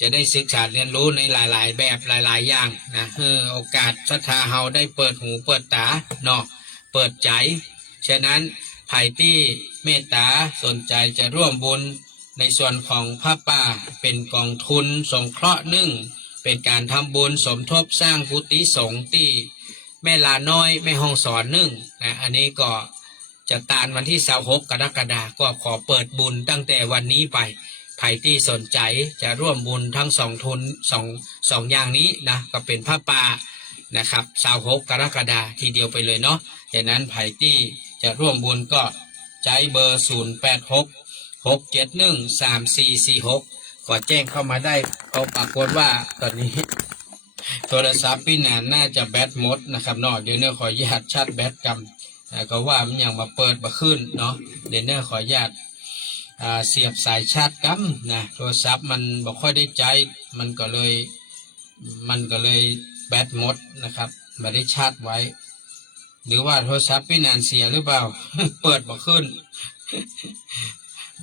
จะได้ศึกษาเรียนรู้ในหลายๆแบบหลายๆอย่างนะโอกาสศรัทธาเฮาได้เปิดหูเปิดตาเนาะเปิดใจฉะนั้นใครที่เมตตาสนใจจะร่วมบุญในส่วนของผ้าป่าเป็นกองทุนสงเคราะห์เป็นการทำบุญสมทบสร้างกุฏิสงฆ์ที่แม่ลาน้อยแม่ห้องสอนนะอันนี้ก็จะตานวันที่26กรกฎาคมก็ขอเปิดบุญตั้งแต่วันนี้ไปใครที่สนใจจะร่วมบุญทั้ง2 ทุนสองอย่างนี้นะก็เป็นผ้าป่านะครับ26กรกฎาคมทีเดียวไปเลยเนาะดังนั้นใครที่จะร่วมบุญก็ใจเบอร์0866713446ก็แจ้งเข้ามาได้เขาปรากฏว่าตอนนี้โทรศัพท์พี่แนนน่าจะแบตหมดนะครับเนาะเดี๋ยวเนี่ยขออนุญาตชาร์จแบตกันก็ว่ามันยังมาเปิดมาขึ้นเนาะเดี๋ยวเนี่ยขออนุญาตเสียบสายชาร์จกันนะโทรศัพท์มันบ่ค่อยได้ใจมันก็เลยแบตหมดนะครับไม่ได้ชาร์จไว้หรือว่าโทรศัพท์พี่แนนเสียหรือเปล่า เปิดมาขึ้น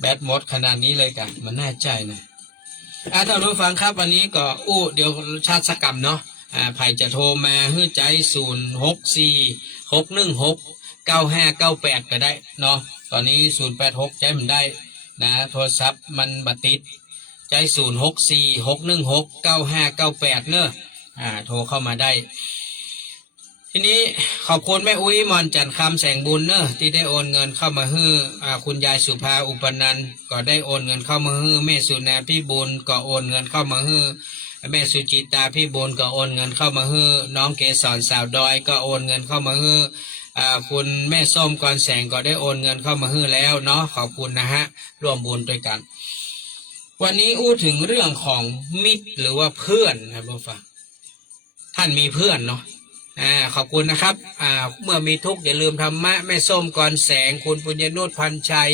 แบตหมดขนาดนี้เลยกันมันน่าใจนะท่านผู้ฟังครับวันนี้ก็เดี๋ยวชาติสกรรมเนาะไผ่จะโทรมาฮื้อใจ0646169598ก็ได้เนาะตอนนี้086ใจมันได้นะโทรศัพท์มันบัติดใจ0646169598เนอะโทรเข้ามาได้ทีนี้ขอบคุณแม่อุ้ยมอนจันทร์คำแสงบุญเนอะที่ได้โอนเงินเข้ามาฮื้อคุณยายสุภาอุปนันท์ก็ได้โอนเงินเข้ามาฮื้อแม่สุนาพี่บุญก็โอนเงินเข้ามาฮื้อแม่สุจิตาพี่บุญก็โอนเงินเข้ามาฮื้อน้องเกสรสาวดอยก็โอนเงินเข้ามาฮื้อคุณแม่ส้มกรแสงก็ได้โอนเงินเข้ามาฮื้อแล้วเนาะขอบคุณนะฮะร่วมบุญด้วยกันวันนี้ถึงเรื่องของมิตรหรือว่าเพื่อนครับผู้ฟังท่านมีเพื่อนเนาะขอบคุณนะครับเมื่อมีทุกข์อย่าลืมธรรมะแม่ส้มกรแสงคุณปุญญนุชพันชัย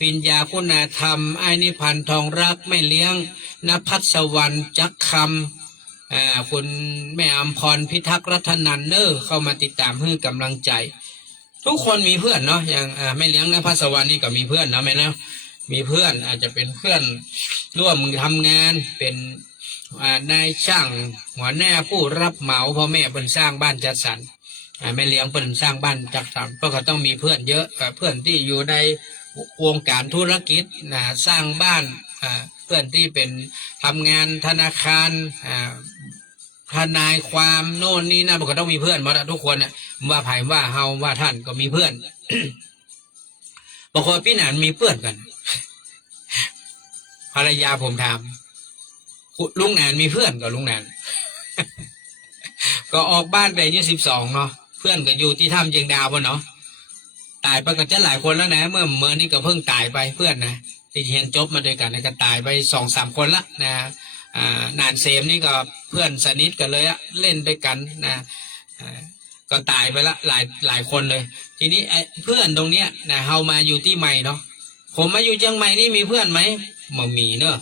ปิญญาคุณธรรมไอ้นิพันธ์ทองรักไม่เลี้ยงนภัสวรรณจักคำคุณแม่อมพรพิทักษ์รัตนันเนอร์เข้ามาติดตามให้กำลังใจทุกคนมีเพื่อนเนาะอย่างไม่เลี้ยงนภัสวรรณนี่ก็มีเพื่อนนะแม่นะมีเพื่อนอาจจะเป็นเพื่อนร่วมทำงานเป็นนายช่างหัวหน้าผู้รับเหมาพ่อแม่เพิ่นสร้างบ้านจัดสรรแม่เลี้ยงเพิ่นสร้างบ้านจัดสรรก็ต้องมีเพื่อนเยอะเพื่อนที่อยู่ในวงการธุรกิจสร้างบ้านเพื่อนที่เป็นทำงานธนาคารทนายความโน่นนี่นั่นก็ต้องมีเพื่อนหมดทุกคนว่าไผ่ว่าเฮาว่าท่านก็มีเพื่อน บางคนพี่หนานมีเพื่อนกันภรรยาผมถามลุงแหนนมีเพื่อนกับลุงแหนน ก็ออกบ้านไปอายุ12เนาะเพื่อนก็อยู่ที่ถ้ำเชียงดาวเนาะตายไปก็จะหลายคนแล้วนะเมื่อนี่ก็เพิ่งตายไปเพื่อนนะที่เรียนจบมาด้วยกันก็ตายไป2-3คนละนะนานเซมนี่ก็เพื่อนสนิทกันเลยเล่นด้วยกันนะก็ตายไปละหลายคนเลยทีนี้เพื่อนตรงเนี้ยนะเฮามาอยู่ที่ใหม่เนาะผมมาอยู่เชียงใหม่นี่มีเพื่อนไหมมามีเนอะ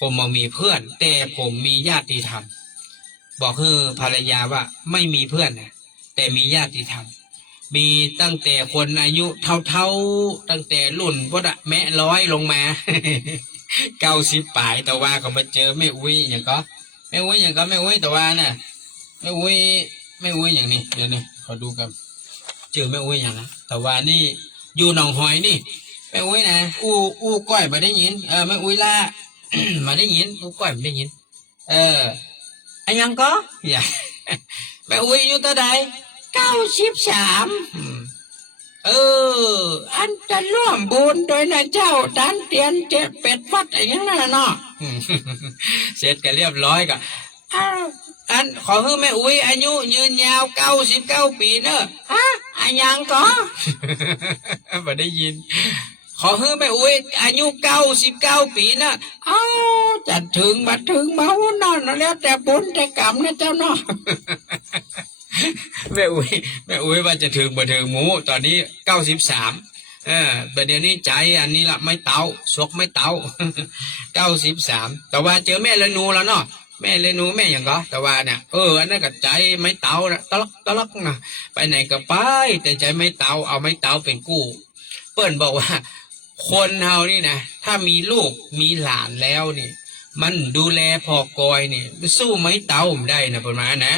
ผมมามีเพื่อนแต่ผมมีญาติธรรมบอกคือภรรยาว่าไม่มีเพื่อนนะแต่มีญาติธรรม มีตั้งแต่คนอายุเท่าๆตั้งแต่รุ่นพวกแม่ร้อยลงมา 90 ปลายแต่ว่าก็มาเจอแม่อุ้ยอย่างก็แม่อุ้ยอย่างก็แม่อุ้ยแต่ว่าน่ะแม่อุ้ยอย่างนี้เดี๋ยวนี้ขอดูกันเจอแม่อุ้ยอย่างนะแต่ว่านี่อยู่หนองหอยนี่แม่อุ้ยนะอู้ก้อยมาได้ยินแม่อุ้ยล่า มาได้ยินอู้ก้อยมาได้ยินอันยังก็อย่า แม่อุ้ยอยู่ตัวใด93เอออันจะร่วมบุญโดยนะเจ้าดันเตียน7-8 วัดอะไรอย่างนั้นเนาะ เสร็จกันเรียบร้อยก็อันขอให้แม่อุ้ยอายุยืนยาว99 ปีเนอะอันยังก็ มาได้ยิน ขอให้แม่อุ้ยอายุ99 ปีนะจะถึงมาถึงมาวันนั้นแล้วแต่บุญแต่กรรมนะเจ้าเนาะ แม่อุ้ยว่าจะถึงบ่ถึงหมูตอนนี้93แต่เดี๋ยวนี้ใจอันนี้ละไม่เตาสกไม่เตา 93แต่ว่าเจอแม่เลนูแล้วเนาะแม่เลนูแม่อย่างก็แต่ว่าเนี่ยอันนั้นก็ใจไม่เตานะตลักนะไปไหนก็ไปแต่ใจไม่เตาเอาไม่เตาเป็นกู้เปิ้นบอกว่าคนเฮานี่นะถ้ามีลูกมีหลานแล้วนี่มันดูแลพอกอยนี่สู้ไม้เตาไม่ได้นะประมาณนะ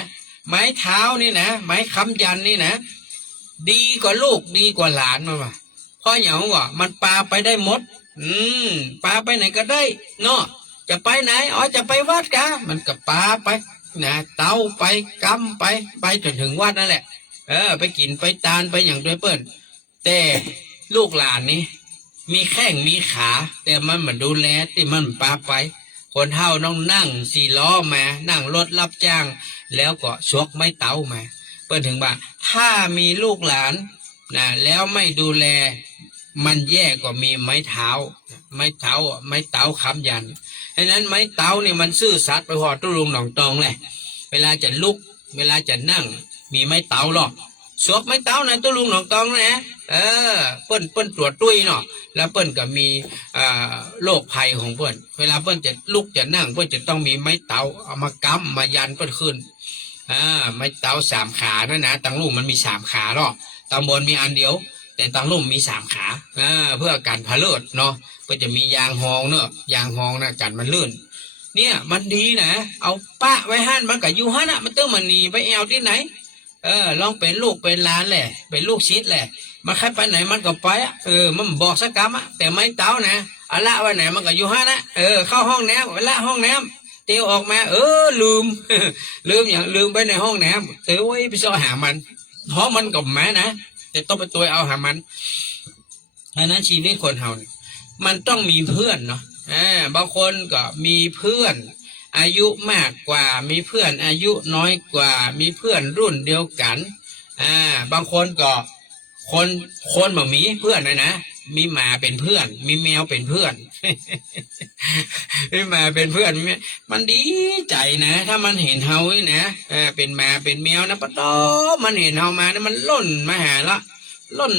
ไม้เท้านี่นะไม้ค้ำยันนี่นะดีกว่าลูกดีกว่าหลานมาว่ะเพราะอย่างว่ามันปาไปได้หมดปาไปไหนก็ได้เนาะจะไปไหนจะไปวัดกะมันก็ปาไปนะเตาไปกำไปจนถึงวัดนั่นแหละไปกินไปตาลไปอย่างด้วยเปิ้นแต่ลูกหลานนี่มีแข้งมีขาแต่มันมาดูแลที่มันปาไปคนเฒ่าต้องนั่ง4 ล้อมานั่งรถรับจ้างแล้วก็ชกไม้เตามาเปิ้นถึงว่าถ้ามีลูกหลานนะแล้วไม่ดูแลมันแย่กว่ามีไม้เท้าไม้เตาค้ำยันดังนั้นไม้เตาเนี่ยมันซื่อสัตย์ไปหอตุลุงหนองตองเลยเวลาจะลุกเวลาจะนั่งมีไม้เตาหรอกสวกไม้เตานะตุลุงหนองตองนะเปิ้นตรวจตุ้ยเนาะแล้วเปิ้นก็มีโรคภัยของเปิ้นเวลาเปิ้นจะลุกจะนั่งเปิ้นจะต้องมีไม้เตาเอามากำมายันเปิ้นขึ้นไม้เตา3 ขานั่นนะตังลุงมันมี3 ขาเนาะตังบนมีอันเดียวแต่ตังลุงมี3 ขาเพื่อการพะเลิศเนาะก็จะมียางหองเนาะยางหองนะกันมันลื่นเนี่ยมันดีนะเอาปะไว้หั่นมันก็อยู่หั่นอ่ะมันต้องมันหนีไปแอวที่ไหนลองเป็นลูกเป็นหลานแหละเป็นลูกชิดแหละมันใครไปไหนมันก็ไปมันบอกสักกรรมอ่ะแต่ไม่เต้านะเอาละไว้ไหนมันก็อยู่หั่นนะเข้าห้องน้ำเวลาห้องน้ำเตียวออกมาลืม ลืมไปในห้องน้ำเตียวไว้ไปซ่อหามันเพราะมันกับแม่นะแต่ต้องไปตัวเอาหามันเพราะนั้นชีวิตคนเฮาเนี่ยมันต้องมีเพื่อนเนาะบางคนก็มีเพื่อนอายุมากกว่ามีเพื่อนอายุน้อยกว่ามีเพื่อนรุ่นเดียวกันบางคนก็คนแบบมีเพื่อนนะมีหมาเป็นเพื่อนมีแมวเป็นเพื่อน มีหมาเป็นเพื่อนมันดีใจนะถ้ามันเห็นเฮานี่นะเป็นหมาเป็นแมวนะปะโตมันเห็นเฮามานะมันล่นมาหาละล่น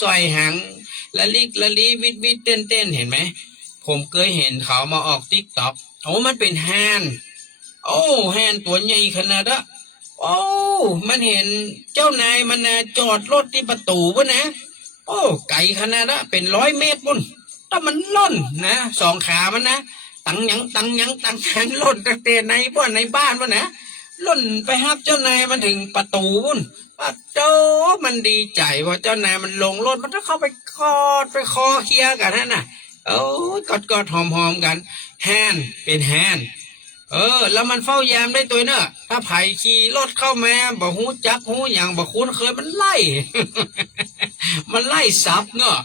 ซอยหางละลิกละลีวิดเต้นเห็นไหมผมเคยเห็นเขามาออกTikTokมันเป็นแฮนแฮนตัวใหญ่ขนาดนั้นมันเห็นเจ้านายมันนะจอดรถที่ประตูวะนะไก่ขนาดนั้นเป็น100 เมตรปุ่นถ้ามันล่นนะ2 ขามันนะตังยังล่นตั้งแต่ในบ้านวะนะล่นไปฮับเจ้านายมันถึงประตูปุ่นโตมันดีใจว่าเจ้านายมันลงรถมันต้องเข้าไปคอเคลียร์กันนั่นน่ะกอดหอมกันแฮนเป็นแฮนแล้วมันเฝ้ายามได้ตัวเนอะถ้าไผ่ขี่รถเข้ามาบ่หูจักหูอย่างบ่คุ้นเคยมันไล่ มันไล่ซับเนอะ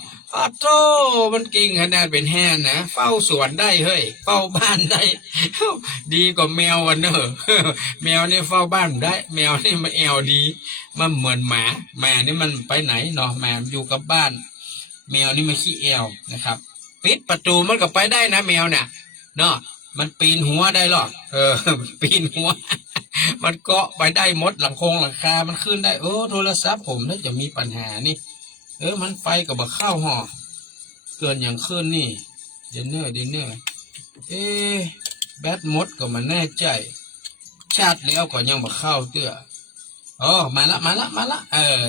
โตมันเก่งขนาดเป็นแฮนนะเฝ้าสวนได้เฮ้ยเฝ้าบ้านได้ ดีกว่าแมววันเนอะ แมวนี่เฝ้าบ้านได้แมวนี่มันแอวดีมันเหมือนหมานี่มันไปไหนเนาะหมาอยู่กับบ้านแมวนี่มันขี้แอวนะครับปิดประตูมันก็ไปได้นะแมวเนี่ยเนาะมันปีนหัวได้หรอกปีนหัว มันเกาะไปได้หมดหลังคามันขึ้นได้โทรศัพท์ผมน่าจะมีปัญหานี่มันไฟกับบักข้าวห่อเกินอย่างขึ้นนี่เดนเนอร์แบตหมดก็มันแน่ใจชาติแล้วก็ยังบักข้าวเตื้อ อ๋อมาละ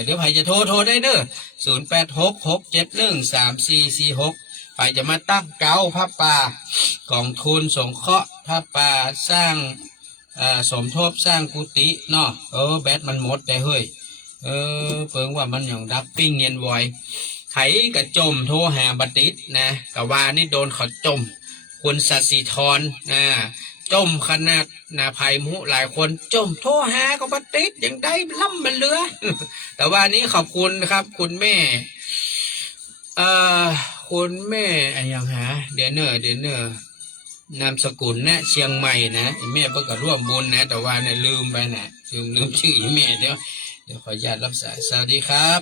เดี๋ยวไผจะโทรได้เด้อ0866713446ไผจะมาตั้งเกาผ้าป่ากองทุนสงเคราะห์ผ้าป่าสร้างสมทบสร้างกุฏิเนาะแบตมันหมดได้เฮ้ยเปิงว่ามันอย่างดับปิ้งเงียนไวไถกระจมโทรหาบัติดนะกะว่านี่โดนเขาจมคุณสัตย์สีทรจมขนาดนาภัยมุหลายคนจมโทรหาก็บัติดยังได้ล่ำมันเหลือ แต่ว่านี้ขอบคุณครับ คุณแม่เอ่อคุณแม่อะไรอย่างหาเดนเนอร์นามสกุลนะเชียงใหม่นะแม่เพิ่งก็ร่วมบุญนะแต่ว่าเนี่ยลืมไปนะลืมชื่อแม่เดี๋ยวขออนุญาตรับสายสวัสดีครับ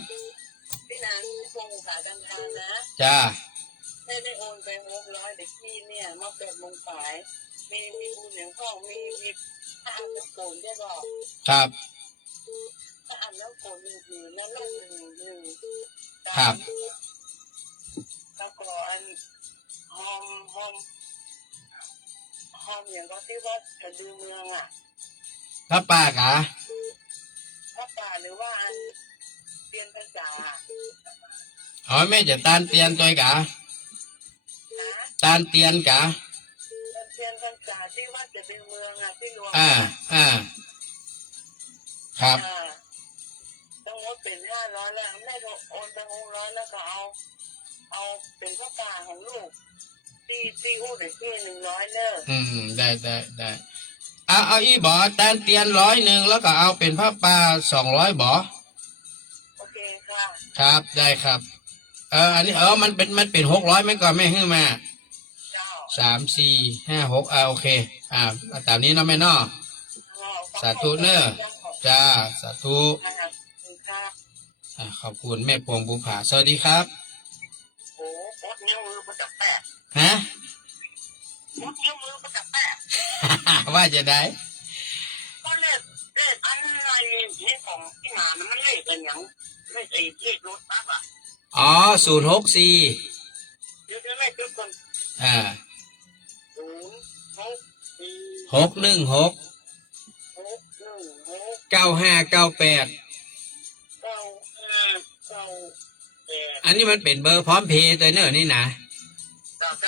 พี่นางพงศาจันทานะจ้าได้โอนไป600เด็กพี่เนี่ยมา8 โมงสายมีบุญอย่างพ่อมีถ้าอ่านน้ำโกนได้บอกครับถ้าอ่านน้ำโกน1นั่นลูก1ครับแล้วก็อันหอมอย่างก็ที่วัดกระดือเมืองอ่ะพระป่ากะพระป่าหรือว่าอันเปลี่ยนภาษาแม่จะตานเตียนตัวกะตานเตียนกะเปลี่ยนภาษาที่วัดกระดือเมืองอ่ะที่รวมครับต้องงดเป็น500แล้วแม่โอนไป600แล้วก็เอาเป็นพระป่าของลูกที่อู้เด็กพี่100เนอะได้เอาอีบ่ตานเตียน100แล้วก็เอาเป็นผ้าป่า200บ่โอเคค่ะครับได้ครับอันนี้มันเป็น600ไม่ก่อนแม่ขึ้นมา3 4 5 6โอเคตามนี้เนาะแม่เนาะสาธุเนอะจ้าสาธุขอบคุณแม่พวงบุภาสวัสดีครับโอ้ปดนิ้วมือประจับแปะฮะปดนิ้วมือประจับแปะว่าจะได้ก็เลขอันไรนี่ของที่งานมันเลขเป็นอย่างเลขเลขรถปั๊บอ่ะ064เดี๋ยวเลขทุกคน616 9598อันนี้มันเป็นเบอร์พร้อมเพย์ตัวเนอร์นี่นะ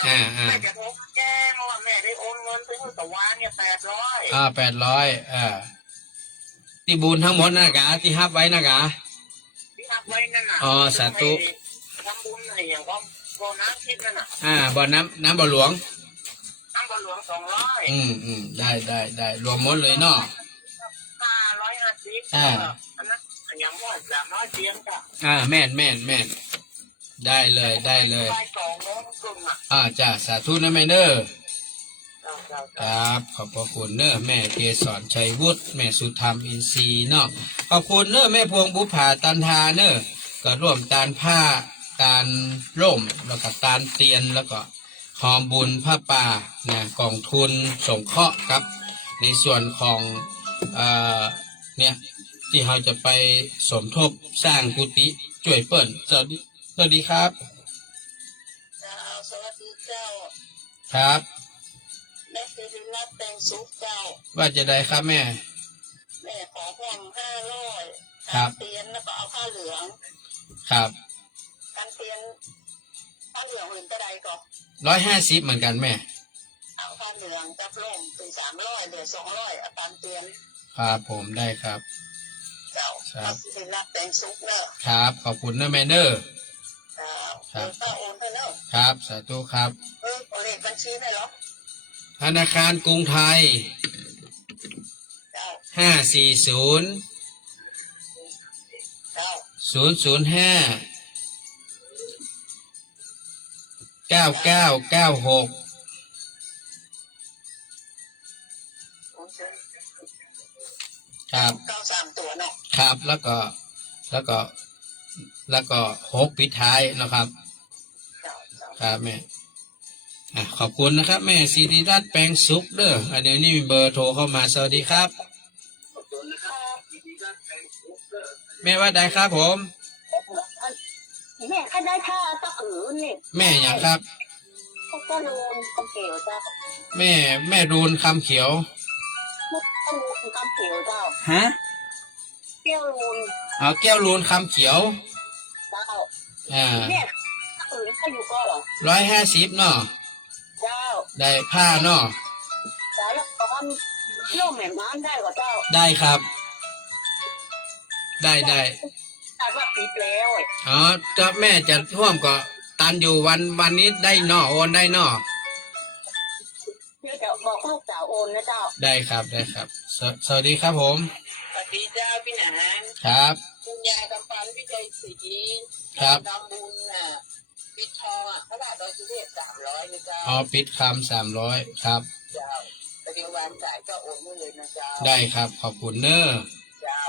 แม่จะโทรแจ้งว่าแม่ได้โอนเงินไปเมื่อวานเนี่ย800ที่บุญทั้งหมดนะกะที่ฮับไว้นะกะที่ฮับไว้นั่นน่ะสาธุทำบุญอะไรอย่างก็บ่อน้ำทิพย์นั่นน่ะบ่อน้ำบ่อหลวงน้ำบ่อหลวง200รวมหมดเลยเนาะ550อันนั้นอย่างว่า300เสียงจ้ะแม่นได้เลยจ้าสาธุนะแม่เนอร์ครับขอบพระคุณเนอร์แม่เกศรชัยวุฒิแม่สุธรรมอินทรีย์เนาะขอบคุณเนอร์แม่พวงบุภาตันทาเนอร์ก็ร่วมตานผ้าตานร่มแล้วก็ตานเตียนแล้วก็หอมบุญผ้าป่านะกองทุนสงเคราะห์ครับในส่วนของเนี่ยที่เราจะไปสมทบสร้างกุฏิช่วยเปิ่นสวัสดีครับสวัสดีเจ้าครับแม่คือรับแต่งสุขเจ้าว่าจะได้ครับแม่ขอเพิ่ม500ครับเตียนแล้วก็เอาผ้าเหลืองครับการเตียนผ้าเหลืองอื่นก็ได้ก็150เหมือนกันแม่เอาผ้าเหลืองจับล่มเป็น300เหลือ200เอาตามเตียนครับผมได้ครับครับเป็นรับแต่งสุขเนอะครับขอบคุณนะแม่เนอร์ครับก็โอนไปเนอะครับสาธุครับเลขบัญชีได้หรอธนาคารกรุงไทย540 005 9996ครับ93ตัวเนาะครับแล้วก็6ปิดท้ายนะครับครับแม่ขอบคุณนะครับแม่สิริรัตน์แปลงสุขเด้อเดี๋ยวนี้มีเบอร์โทรเข้ามาสวัสดีครับแม่ว่าได้ครับผมแม่ก็ได้ท่าตะขืนนี่แม่อย่างครับก็รูนคำเขียวเจ้าแม่รูนคำเขียวก็รูนคำเขียวเจ้าฮะ แก้วลูน เอาแก้วลูนคำเขียว เจ้า อ่าอื่นก็อยู่ก็เหรอ 150เนาะ เจ้า ได้ผ้าเนาะ แล้วตอนโล่มแหม่ม้านได้กว่าเจ้า ได้ครับ ได้ แต่ว่าปิดแล้ว อ๋อเจ้าแม่จะท่วมก็ตันอยู่วันนี้ได้เนาะโอนได้เนาะ เดี๋ยวจะบอกลูกสาวโอนนะเจ้า ได้ครับสวัสดีครับผม สวัสดีเจ้าพี่หนาน ครับ คุณยายกำปันวิจัยศรี ครับ ทำบุญน่ะปิดทองอ่ะพระบาทดอยสุเทพ300นะเจ้า อ๋อปิดคำ300ครับ เจ้าแต่เดี๋ยววันจ่ายก็โอนเลยนะเจ้า ได้ครับขอบคุณเนอะ เจ้า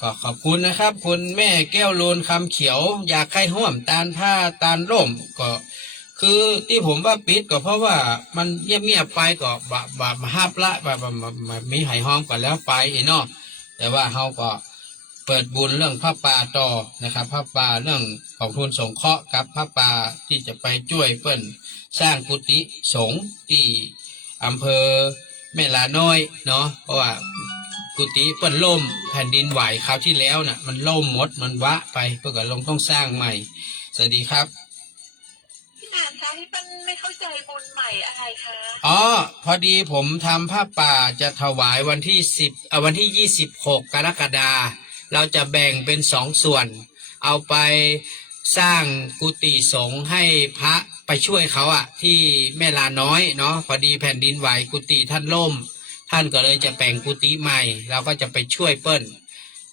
ก็ขอบคุณนะครับ คุณแม่แก้วโลนคำเขียว อยากให้ห่วมตาลผ้าตาลร่มก็คือที่ผมว่าปิดก็เพราะว่ามันเงียบๆไปก็มาฮับละมีหายห้องก่อนแล้วไปเนาะแต่ว่าเขาก็เปิดบุญเรื่องพระป่าต่อนะครับพระป่าเรื่องของทุนสงเคราะห์กับพระป่าที่จะไปช่วยเปิ้นสร้างกุฏิสงฆ์ที่อำเภอแม่ลาน้อยเนาะเพราะว่ากุฏิเปิ้นล่มแผ่นดินไหวคราวที่แล้วน่ะมันล่มหมดมันวะไปเพื่อก็ลงต้องสร้างใหม่สวัสดีครับ พี่หนานคะที่ปั้นไม่เข้าใจบุญใหม่อะไรคะ อ๋อพอดีผมทำผ้าป่าจะถวายวันที่วันที่26กรกฎาเราจะแบ่งเป็น2ส่วน เอาไปสร้างกุฏิสงฆ์ให้พระไปช่วยเขาอะที่แม่ลาน้อยเนาะพอดีแผ่นดินไหวกุฏิท่านล่ม ท่านก็เลยจะแบ่งกุฏิใหม่เราก็จะไปช่วยเปิ้ล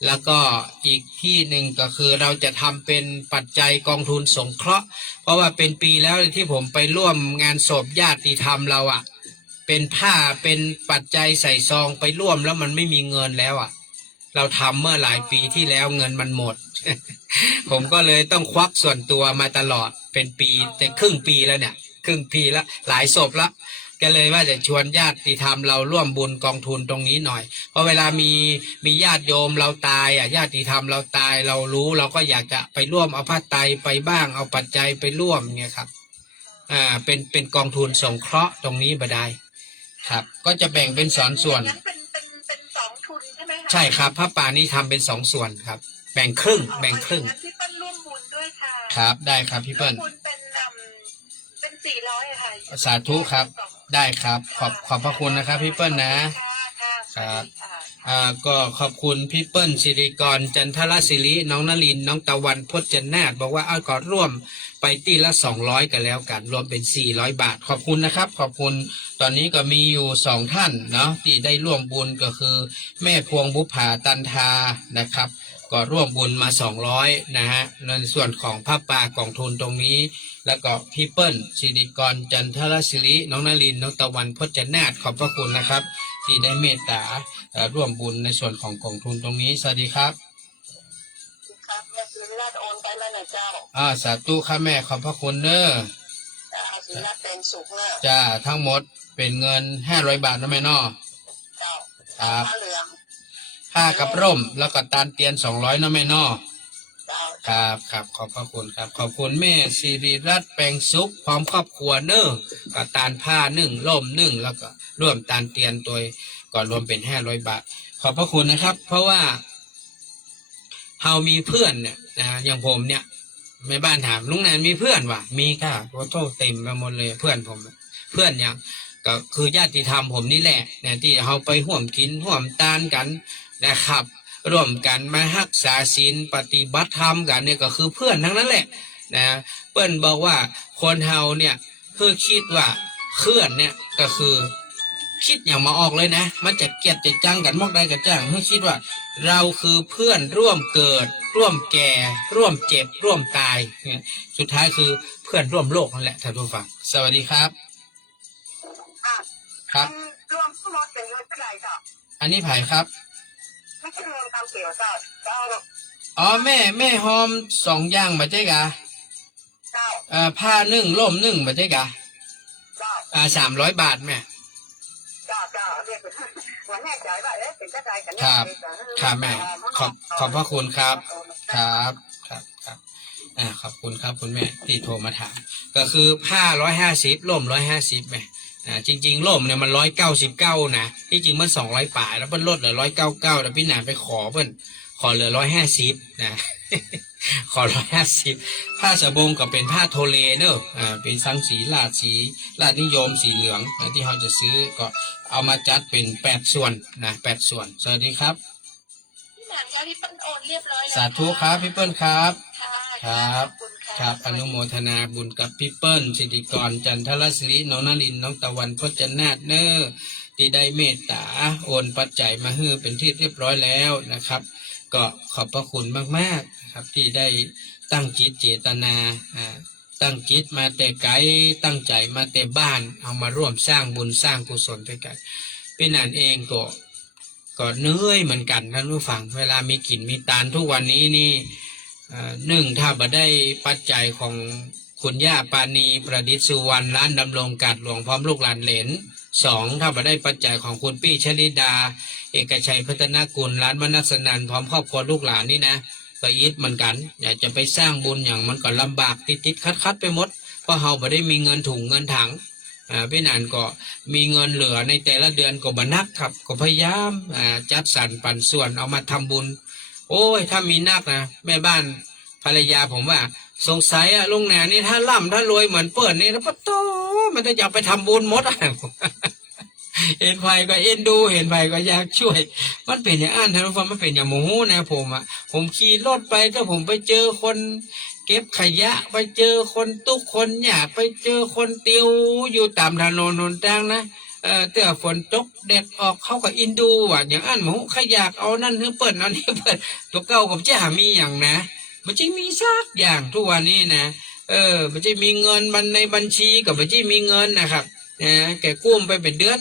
แล้วก็อีกที่หนึ่งก็คือเราจะทำเป็นปัจจัยกองทุนสงเคราะห์เพราะว่าเป็นปีแล้วที่ผมไปร่วมงานศพญาติธรรมเราอะเป็นผ้าเป็นปัจจัยใส่ซองไปร่วมแล้วมันไม่มีเงินแล้วอะเราทำเมื่อหลายปีที่แล้วเงินมันหมด ผมก็เลยต้องควักส่วนตัวมาตลอดเป็นปีแต่ครึ่งปีแล้วเนี่ยครึ่งปีละหลายศพละก็เลยว่าจะชวนญาติธรรมเราร่วมบุญกองทุนตรงนี้หน่อยเพราะเวลามีญาติโยมเราตายอ่ะญาติธรรมเราตายเรารู้เราก็อยากจะไปร่วมเอาผ้าไตรไปบ้างเอาปัจจัยไปร่วมเนี่ยครับเป็นกองทุนสงเคราะห์ตรงนี้บ่ได้ครับก็จะแบ่งเป็นส่วน นั้นเป็นสองทุนใช่ไหมคะ ใช่ครับผ้าป่านี่ทำเป็น2 ส่วนครับแบ่งครึ่งงั้นพี่ปั้นร่วมบุญด้วยค่ะ ครับได้ครับพี่เปิ้ล บุญเป็น400อะค่ะ สาธุครับได้ครับขอบพระคุณนะครับพี่เปิ้ลนะ ครับก็ขอบคุณพี่เปิ้ลสิริกรจันทรศิริน้องนลินน้องตะวันพจนาถบอกว่าเอาก็ร่วมไปตีละ200กันแล้วกันรวมเป็น400 บาทขอบคุณนะครับขอบคุณตอนนี้ก็มีอยู่2 ท่านเนาะที่ได้ร่วมบุญก็คือแม่พวงบุภาตันทานะครับก็ร่วมบุญมา200นะฮะในส่วนของผ้าป่ากองทุนตรงนี้แล้วก็พี่เปิ้ลสิริกรจันทรศิริน้องนลินน้องตะวันพจนาถขอบพระคุณนะครับที่ได้เมตตาร่วมบุญในส่วนของกองทุนตรงนี้สวัสดีครับครับแม่สุริราชโอนไปแล้วนะเจ้า สาธุค่ะแม่ขอบพระคุณเนอะ สุริราชเป็นสุขเนอะ จ้าทั้งหมดเป็นเงิน500 บาทนะแม่เนาะ เจ้า ครับ ผ้าเหลือง ผ้ากับร่มแล้วก็ตาลเตียน200นะแม่เนาะ เจ้า ครับขอบพระคุณครับขอบคุณแม่สิริรัตน์แปลงสุขพร้อมครอบครัวเนอะก็ตาลผ้า1ร่ม1แล้วก็ร่วมตาลเตียนตัวก็รวมเป็น500 บาทขอบพระคุณนะครับ เพราะว่าเฮามีเพื่อนเนี่ยนะอย่างผมเนี่ยแม่บ้านถามลุงแนนมีเพื่อนวะมีค่ะโอ้โหเต็มไปหมดเลยเพื่อนผมเพื่อนอย่างก็คือญาติธรรมผมนี่แหละเนี่ยที่เฮาไปห่วมกินห่วมตานกันนะครับร่วมกันมารักษาศีลปฏิบัติธรรมกันเนี่ยก็คือเพื่อนทั้งนั้นแหละนะเปิ้นบอกว่าคนเฮาเนี่ยคือคิดว่าเพื่อนเนี่ยก็คือคิดอย่างมาออกเลยนะมันจะเกลียดจะจังกันมอกใดกันจ้างเพื่อคิดว่าเราคือเพื่อนร่วมเกิดร่วมแก่ร่วมเจ็บร่วมตายเนี่ยสุดท้ายคือเพื่อนร่วมโลกนั่นแหละท่านผู้ฟังสวัสดีครับครับ รวมทั้งหมดเป็นเงินเท่าไหร่เจ้า อันนี้ไผ่ครับ ไม่ใช่เงินตามเกี่ยวเจ้าเจ้า อ๋อแม่หอม2 อย่างมาเจ๊กะ เจ้า ผ้า1ร่ม1มาเจ๊กะเจ้า300 บาทแม่เจ้าเรียกวันแน่ใจว่าเป็นเจ้าใจกัน ครับแม่ขอบพระคุณครับครับขอบคุณครับคุณแม่ที่โทรมาถามก็คือผ้า150ร่ม150แม่ จริงๆล่มเนี่ยมัน199นะที่จริงมัน200ป่ายแล้วเพิ่นลดเหลือ199แต่พี่หนานไปขอเพิ่นขอเหลือ150นะ ขอ150ผ้าสบงก็เป็นผ้าโทเลเนอะเป็นสังสีลาดนิยมสีเหลืองที่เราจะซื้อก็เอามาจัดเป็น8 ส่วนนะ8 ส่วนสวัสดีครับ พี่หนานก็ที่เปิ้ลโอนเรียบร้อยแล้ว สาธุครับพี่เปิ้ลครับ ค่ะ ครับ ขอณะ ครับอนุโมทนาบุญกับพี่เปิ้ลสิริกรจันทรศิริน้องนลินน้องตะวันพจนาถเนอร์ที่ได้เมตตาโอนปัจจัยมาให้เป็นที่เรียบร้อยแล้วนะครับ ก็ขอบพระคุณมากๆนะครับที่ได้ตั้งจิตเจตนาตั้งจิตมาแต่ไกลตั้งใจมาแต่บ้านเอามาร่วมสร้างบุญสร้างกุศลด้วยกันเป็นนั่นเองก็เหนื่อยเหมือนกันท่านผู้ฟังเวลามีกินมีตานทุกวันนี้นี่หนึ่งถ้าบ่ได้ปัจจัยของคุณย่าปานีประดิษฐ์สุวรรณร้านดำรงกาดหลวงพร้อมลูกหลานเหลนสองถ้าบ่ได้ปัจจัยของคุณปี้ชลิดาเอกชัยพัฒนากุลร้านมนัสนันพร้อมครอบครัวลูกหลานนี่นะก็อิดเหมือนกันอยากจะไปสร้างบุญอย่างมันก็ลำบากติดคัดไปหมดเพราะเฮาบ่ได้มีเงินถุงเงินถังพี่นันก็มีเงินเหลือในแต่ละเดือนก็บ่นักครับก็พยายามจัดสรรปันส่วนเอามาทำบุญโอ้ยถ้ามีนักนะแม่บ้านภรรยาผมว่าสงสัยลุงแหน่นี่ถ้าร่ำถ้ารวยเหมือนเปิ้ลนี่แล้วปะโตมันจะอยากไปทำบุญหมดเห็นไผก็เอ็นดูเห็นไผก็อยากช่วยมันเป็นอย่างอันท่านผู้ฟังมันเป็นอย่างโมโหนะผมขี่รถไปถ้าผมไปเจอคนเก็บขยะไปเจอคนตุกคนหยาไปเจอคนติวอยู่ตามถนนหนทางนะเตื้อฝนตกแดดออกเขาก็อินดูว่าอย่างอันหมูขยากเอานั่นเปิ้นเอานี่เปิ้นตัวเก่ากับจะหามีอย่างนะมันจะมีซักอย่างทุกวันนี้นะมันจะมีเงินมันในบัญชีกับมันจะมีเงินนะครับแกกุ้มไปเป็นเดือ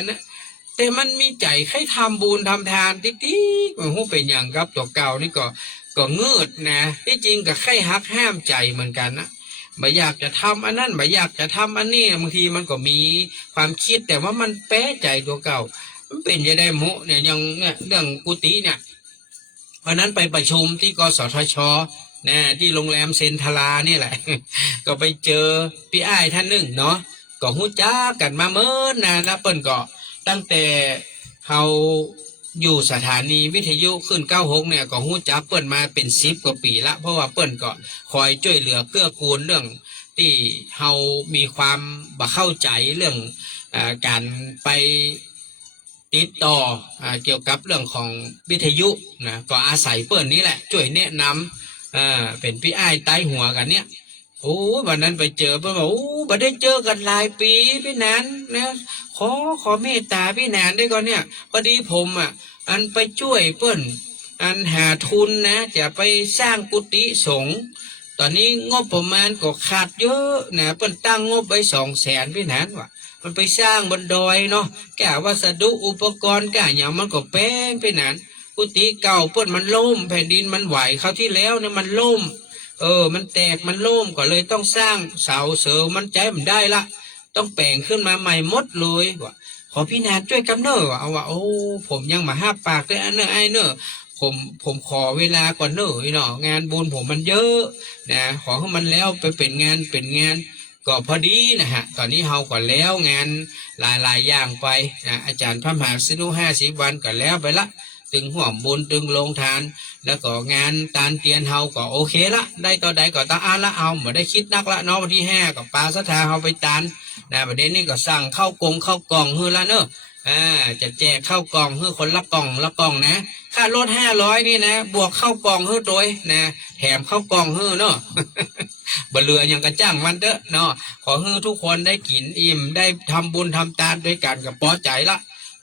นนะแต่มันมีใจใครทำบุญทำทานติ๊กมันหูเป็นอย่างครับตัวเก่านี่ก็เงืดนะที่จริงกับใครหักห้ามใจเหมือนกันนะไม่อยากจะทำอันนั้นไม่อยากจะทำอันนี้บางทีมันก็มีความคิดแต่ว่ามันแป้ใจตัวเก่ามันเป็นจะได้โมเนี่ยยังเนี่ยเรื่องกุฏิเนี่ยวันนั้นไปประชุมที่กสทชนะที่โรงแรมเซนทรานี่แหละ ก็ไปเจอพี่อ้ายท่านหนึ่งเนาะก็หู้จักกันมาเมื่อนะเปิ้นก็ตั้งแต่เขาอยู่สถานีวิทยุขึ้น96เนี่ยก็หู้จักเปิ้นมาเป็น10 กว่าปีละเพราะว่าเปิ้นก็คอยช่วยเหลือเกื้อกูลเรื่องที่เฮามีความบ่เข้าใจเรื่องการไปติดต่อเกี่ยวกับเรื่องของวิทยุนะก็อาศัยเปิ้นนี้แหละช่วยแนะนำเป็นพี่อ้ายใต้หัวกันเนี่ยโอ้วันนั้นไปเจอเปิ้นบอกโอ้บ่ได้เจอกันหลายปีพี่แนนนะขอเมตตาพี่แนนได้ก่อนเนี่ยพอดีผมอันไปช่วยเปิ้นอันหาทุนนะจะไปสร้างกุฏิสงฆ์ตอนนี้งบประมาณก็ขาดเยอะนะเปิ้นตั้งงบไว้200,000พี่แนนว่ะมันไปสร้างบนดอยเนาะแก่วัสดุอุปกรณ์ก่อย่างมันก็แป้งพี่แนนกุฏิเก่าเปิ้นมันล่มแผ่นดินมันไหวคราวที่แล้วเนี่ยมันล่มมันแตกมันล่มก็เลยต้องสร้างเสาเสริมมันใจมันได้ละต้องแปลงขึ้นมาใหม่หมดเลยว่ะขอพี่แนนช่วยกำเนิดเอาว่าโอ้ผมยังมาห้าปากเลยอันเนอะไอเนอะผมขอเวลาก่อนเนอะเนาะงานบุญผมมันเยอะนะขอให้มันแล้วไปเป็นงานก็พอดีนะฮะตอนนี้เฮาก็แล้วงานหลายอย่างไปนะอาจารย์พระมหาสนุ50 วันก็แล้วไปละตึงห่วมบุญตึงลงทานแล้วก็งานตานเตียนเฮาก็โอเคละได้ต่อใดก็ตาอ่านละเอาไม่ได้คิดนักละเนาะวันที่5กับปลาสถาเฮาไปตานนะประเด็นนี้ก็สั่งเข้ากล่องฮือละเนอะจะแจกเข้ากล่องฮือคนละกล่องนะค่ารถ500นี่นะบวกเข้ากล่องฮือโดยนะแถมเข้ากล่องฮือเนาะ บ่เหลืออย่างกระจ้างมันเด้อเนาะขอให้ทุกคนได้กินอิ่มได้ทำบุญทำทานด้วยกันกับพอใจละ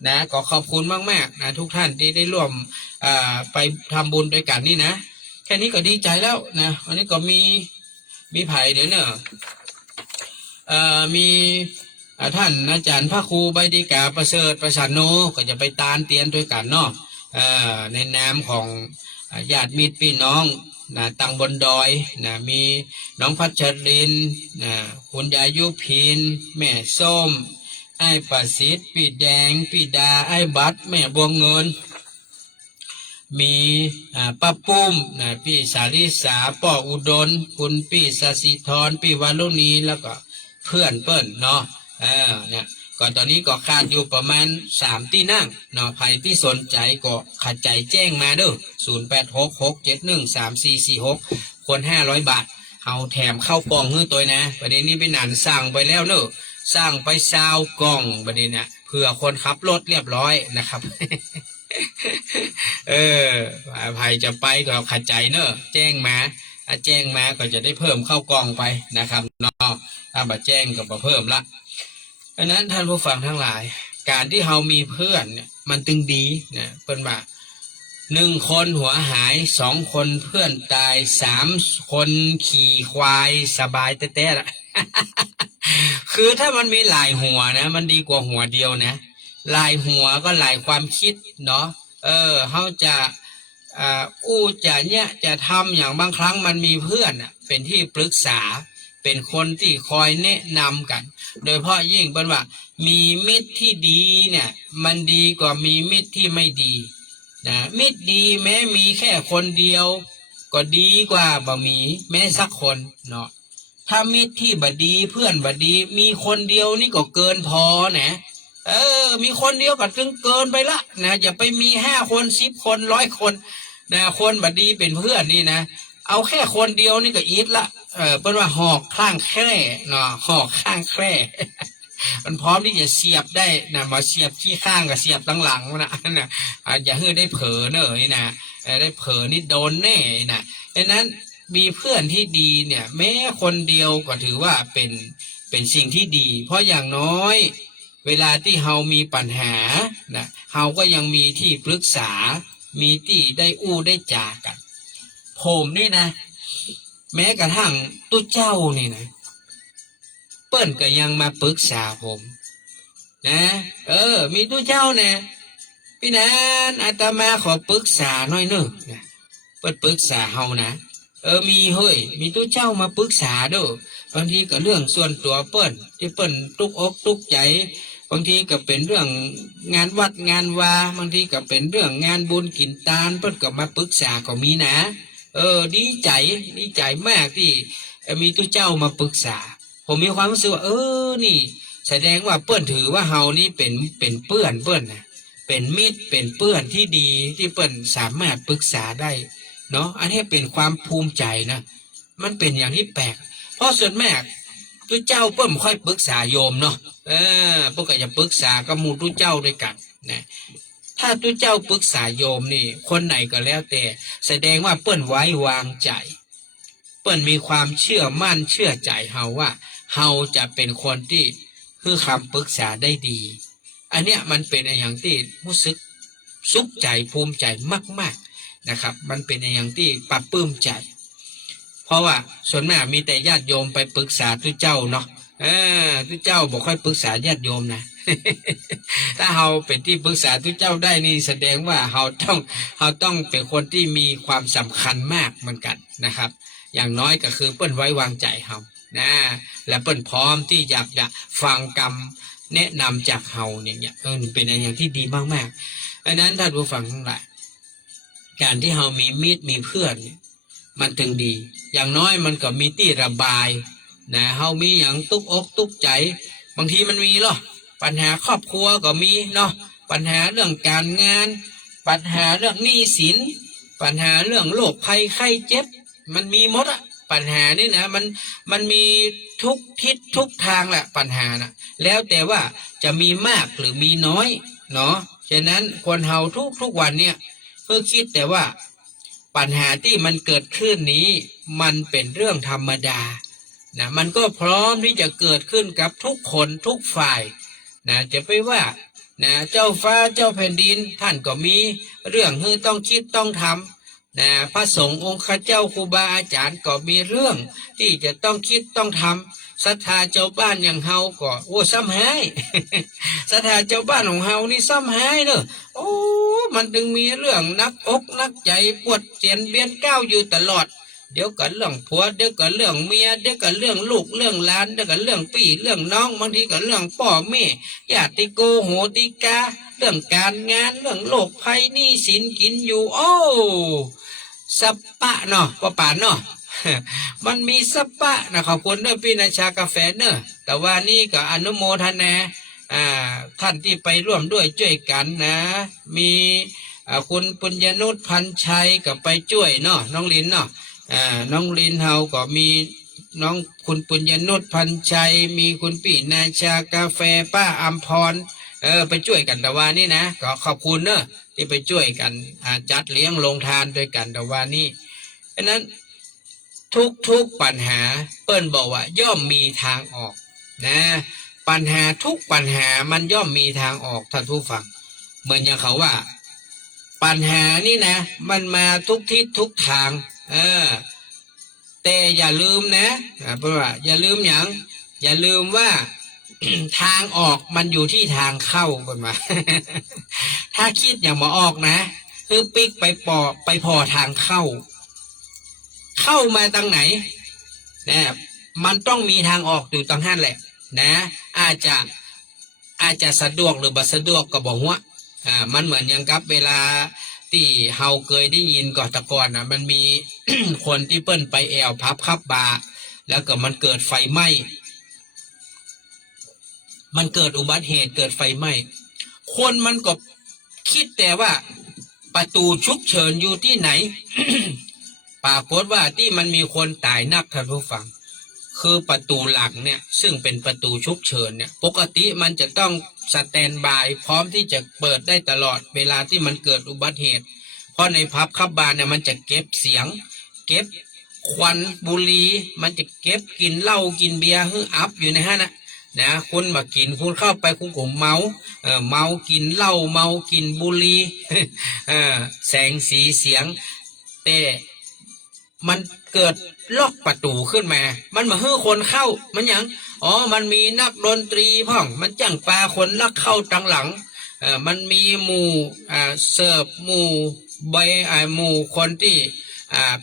นะก็ขอบคุณมากๆนะทุกท่านที่ได้ร่วมไปทำบุญด้วยกันนี่นะแค่นี้ก็ดีใจแล้วนะวันนี้ก็มีไผ่เดี๋ยวเนอะมีท่านอาจารย์พระครูใบดิกาประเสริฐประสานโนก็จะไปตานเตียนด้วยกันเนาะในนามของญาติมิตรพี่น้องนะตั้งบนดอยนะมีน้องพัชรินนะคุณยายุพินแม่ส้มไอ้ประสิทธิ์พี่แดงพี่ดาไอ้บัตรแม่บัวเงินมีป้าปุ้มนะพี่สาลิสาป่ออุดรคุณพี่สศิธรพี่วารุณีแล้วก็เพื่อนเปิ้ลเนาะ เนี่ยก็ตอนนี้ก็ขาดอยู่ประมาณ3ที่นั่งเนาะใครที่สนใจก็ขัดใจแจ้งมาเด้อ0866713446คน500 บาทเอาแถมเข้ากล่องให้ตัวนะประเด็นนี้ไปหนานสั่งไปแล้วเนอะสร้างไป20 กล่องประเด็นเนี่ยเผื่อคนขับรถเรียบร้อยนะครับ ใครจะไปก็ขัดใจเนอะแจ้งมาถ้าแจ้งมาก็จะได้เพิ่มเข้ากล่องไปนะครับเนาะถ้าบัดแจ้งก็บ่เพิ่มละดังนั้นท่านผู้ฟังทั้งหลายการที่เรามีเพื่อนเนี่ยมันตึงดีนะเพิ่นว่า1 คนหัวหาย2 คนเพื่อนตาย3 คนขี่ควายสบายแต่ละ คือถ้ามันมีหลายหัวนะมันดีกว่าหัวเดียวนะหลายหัวก็หลายความคิดเนาะเขาจะจะเนี่ยจะทำอย่างบางครั้งมันมีเพื่อนเป็นที่ปรึกษาเป็นคนที่คอยแนะนำกันโดยเฉพาะยิ่งเป็นว่ามีมิตรที่ดีเนี่ยมันดีกว่ามีมิตรที่ไม่ดีนะมิตรดีแม้มีแค่คนเดียวก็ดีกว่าบ่มีแม้สักคนเนาะถ้ามิตรที่บดีเพื่อนบดีมีคนเดียวนี่ก็เกินพอนะมีคนเดียวก็ถึงเกินไปละนะอย่าไปมี5 คน10 คน100 คนนะคนบดีเป็นเพื่อนนี่นะเอาแค่คนเดียวนี่ก็อีทละเป็นว่าหอกข้างแคร่เนาะหอกข้างแคร่ มันพร้อมที่จะเสียบได้นะมาเสียบที่ข้างกับเสียบหลังๆนะอย่าให้ได้เผลอเนอะนี่นะได้เผลอนี่โดนแน่นะดังนั้นมีเพื่อนที่ดีเนี่ยแม้คนเดียวก็ถือว่าเป็นสิ่งที่ดี เพราะอย่างน้อยเวลาที่เฮามีปัญหานะเฮาก็ยังมีที่ปรึกษามีที่ได้อู้ได้จากันผมนี่นะแม้กระทั่งตู้เจ้านี่นะเปิ้นก็ยังมาปรึกษาผมนะมีตู้เจ้าเนี่ยพี่นันอาตมาขอปรึกษาหน่อยเนอะนะเปิ้นปรึกษาเฮานะมีเฮ้ยมีตู้เจ้ามาปรึกษาด้วยบางทีก็เรื่องส่วนตัวเปิ้นที่เปิ้นตุกอกตุกใจบางทีก็เป็นเรื่องงานวัดงานวาบางทีก็เป็นเรื่องงานบุญกินตาลเปิ้นก็มาปรึกษาก็มีนะดีใจมากที่มีตู้เจ้ามาปรึกษาผมมีความรู้สึกว่านี่แสดงว่าเปิ้นถือว่าเฮานี่เป็นเพื่อนนะเป็นมิตรเป็นเพื่อนที่ดีที่เปิ้นสามารถปรึกษาได้เนาะอันนี้เป็นความภูมิใจนะมันเป็นอย่างที่แปลกเพราะส่วนมากตู้เจ้าเปิ้นไม่ค่อยปรึกษาโยมเนาะพวกก็จะปรึกษากับหมู่ตู้เจ้าด้วยกันนะถ้าตู้เจ้าปรึกษาโยมนี่คนไหนก็แล้วแต่แสดงว่าเปิ้นไว้วางใจเปิ้นมีความเชื่อมั่นเชื่อใจเฮาว่าเฮาจะเป็นคนที่คือคำปรึกษาได้ดีอันเนี้ยมันเป็นอย่างที่รู้สึกสุขใจภูมิใจมากๆนะครับมันเป็นอย่างที่ปรับปลื้มใจเพราะว่าส่วนมากมีแต่ญาติโยมไปปรึกษาตู้เจ้าเนาะตู้เจ้าบอกค่อยปรึกษาญาติโยมนะ ถ้าเราเป็นที่ปรึกษาตู้เจ้าได้นี่แสดงว่าเราต้องเป็นคนที่มีความสำคัญมากเหมือนกันนะครับอย่างน้อยก็คือเปิ้นไว้วางใจเรานะและเปิ้นพร้อมที่อยากจะฟังคำแนะนำจากเราเนี่ยเป็นอย่างที่ดีมากๆดังนั้นท่านผู้ฟังทั้งหลายการที่เรามีมิตรมีเพื่อนมันถึงดีอย่างน้อยมันก็มีที่ระบายนะเรามีอย่างตุกอกตุกใจบางทีมันมีหรอปัญหาครอบครัวก็มีเนาะปัญหาเรื่องการงานปัญหาเรื่องหนี้สินปัญหาเรื่องโรคภัยไข้เจ็บมันมีหมดอะปัญหานี่นะมันมีทุกทิศทุกทางแหละปัญหานะแล้วแต่ว่าจะมีมากหรือมีน้อยเนาะฉะนั้นคนเฮาทุกวันเนี่ยเพื่อคิดแต่ว่าปัญหาที่มันเกิดขึ้นนี้มันเป็นเรื่องธรรมดานะมันก็พร้อมที่จะเกิดขึ้นกับทุกคนทุกฝ่ายนะจะไปว่านะเจ้าฟ้าเจ้าแผ่นดินท่านก็มีเรื่องที่ต้องคิดต้องทำนะพระสงฆ์องค์ข้าเจ้าครูบาอาจารย์ก็มีเรื่องที่จะต้องคิดต้องทำศรัทธาเจ้าบ้านอย่างเฮาก็ซ้ำหาย ศรัทธาเจ้าบ้านของเฮานี่ซ้ำหายเนอะมันจึงมีเรื่องนักอกนักใจปวดเสียนเบียนก้าวอยู่ตลอดเดี๋ยวก็เรื่องผัวเดี๋ยวก็เรื่องเมียเดี๋ยวก็เรื่องลูกเรื่องหลานเดี๋ยวก็เรื่องพี่เรื่องน้องบางทีก็เรื่องพ่อแม่ญาติโกโหติกาเรื่องการงานเรื่องโรคภัยหนี้สินกินอยู่สับปะเนาะป่าเนาะ มันมีสปะนะขอบคุณเนอะพี่นาชากาแฟเนอะแต่ว่านี่ก็อนุโมทนาท่านที่ไปร่วมด้วยช่วยกันนะ มีคุณปุญญนุชพันชัยก็ไปช่วยเนาะน้องลินเนาะน้องลินเฮาก็มีน้องคุณปุญญนุชพันชัยมีคุณพี่นาชากาแฟป้าอัมพรไปช่วยกันแต่ว่านี่นะก็ขอบคุณเนอะที่ไปช่วยกันจัดเลี้ยงโรงทานด้วยกันแต่ว่านี่เพราะนั้นทุกปัญหาเปิ้นบอกว่าย่อมมีทางออกนะปัญหาทุกปัญหามันย่อมมีทางออกท่านผู้ฟังเหมือนอย่างเขาว่าปัญหานี่นะมันมาทุกทิศทุกทางแต่อย่าลืมนะเพราะว่าอย่าลืมอย่าลืมว่า ทางออกมันอยู่ที่ทางเข้ากันมา ถ้าคิดอย่างมาออกนะคือปิ๊กไปพอทางเข้ามาทางไหนนะมันต้องมีทางออกอยู่ตรงนั้นแหละนะอาจจะสะดวกหรือบ่สะดวกก็บอกว่ามันเหมือนอย่างกับเวลาที่เฮาเคยได้ยินก่อนตะก่อนมันมี คนที่เปิ้นไปแอวพับคับบาร์แล้วก็มันเกิดไฟไหม้มันเกิดอุบัติเหตุเกิดไฟไหม้คนมันก็คิดแต่ว่าประตูฉุกเฉินอยู่ที่ไหน ปรากฏว่าที่มันมีคนตายนักท่านผู้ฟังคือประตูหลังเนี่ยซึ่งเป็นประตูฉุกเฉินเนี่ยปกติมันจะต้องสแตนบายพร้อมที่จะเปิดได้ตลอดเวลาที่มันเกิดอุบัติเหตุเพราะในพับคับบาร์เนี่ยมันจะเก็บเสียงเก็บควันบุหรี่มันจะเก็บกินเหล้ากินเบียร์ฮึอัพอยู่ในฮะนะคุณมากินคุณเข้าไปคุณก็เมากินเหล้าเมากินบุหรี่ แสงสีเสียงแต่มันเกิดล็อกประตูขึ้นมามันมาฮื้อคนเข้ามันอย่างมันมีนักดนตรีพ่องมันจังปลาคนลักเข้าตังหลังมันมีหมู่เสิร์ฟหมู่ใบหมู่คนที่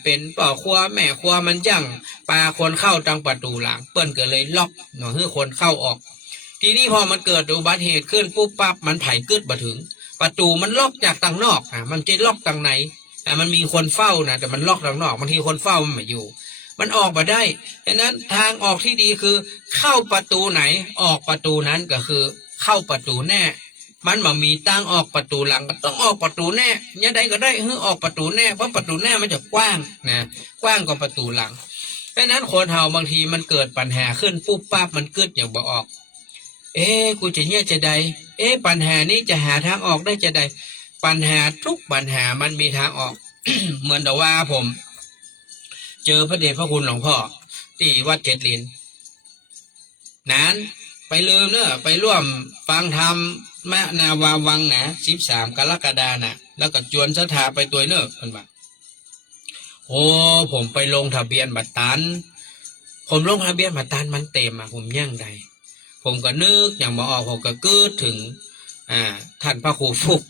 เป็นป่อครัวแม่ครัวมันจังปลาคนเข้าตังประตูหลังเปิ้นก็เลยล็อกหน่อฮื้อคนเข้าออกทีนี้พอมันเกิดอุบัติเหตุขึ้นปุ๊บปั๊บมันไผกึดมาถึงประตูมันล็อกจากทางนอกมันจะล็อกทางไหนมันมีคนเฝ้านะแต่มันล็อกทางนอกบางทีคนเฝ้ามันไม่อยู่มันออกมาได้ดังนั้นทางออกที่ดีคือเข้าประตูไหนออกประตูนั้นก็คือเข้าประตูแน่มันมามีตั้งออกประตูหลังก็ต้องออกประตูแน่ยังไงก็ได้คือออกประตูแน่เพราะประตูแน่มันจะกว้างนะกว้างกว่าประตูหลังดังนั้นคนเฮาบางทีมันเกิดปัญหาขึ้นปุ๊บปั๊บมันเกิดอย่างบ่ออกกูจะเนี่ยจะใดปัญหานี้จะหาทางออกได้จะใดปัญหาทุกปัญหามันมีทางออก เหมือนแต่ว่าผมเจอพระเดชพระคุณหลวงพ่อที่วัดเจ็ดลินนั้นไปลืมเนอะไปร่วมฟังธรรมแม่นาวาวังนะ13 กรกฎานะแล้วก็จวนสถาไปตัวเนอะคนว่าผมไปลงทะเบียนบัตรตันผมลงทะเบียนบัตรตันมันเต็มผมย่างใดผมก็นึกอย่างมาออกผมก็เกิดถึงท่านพระครูฟุก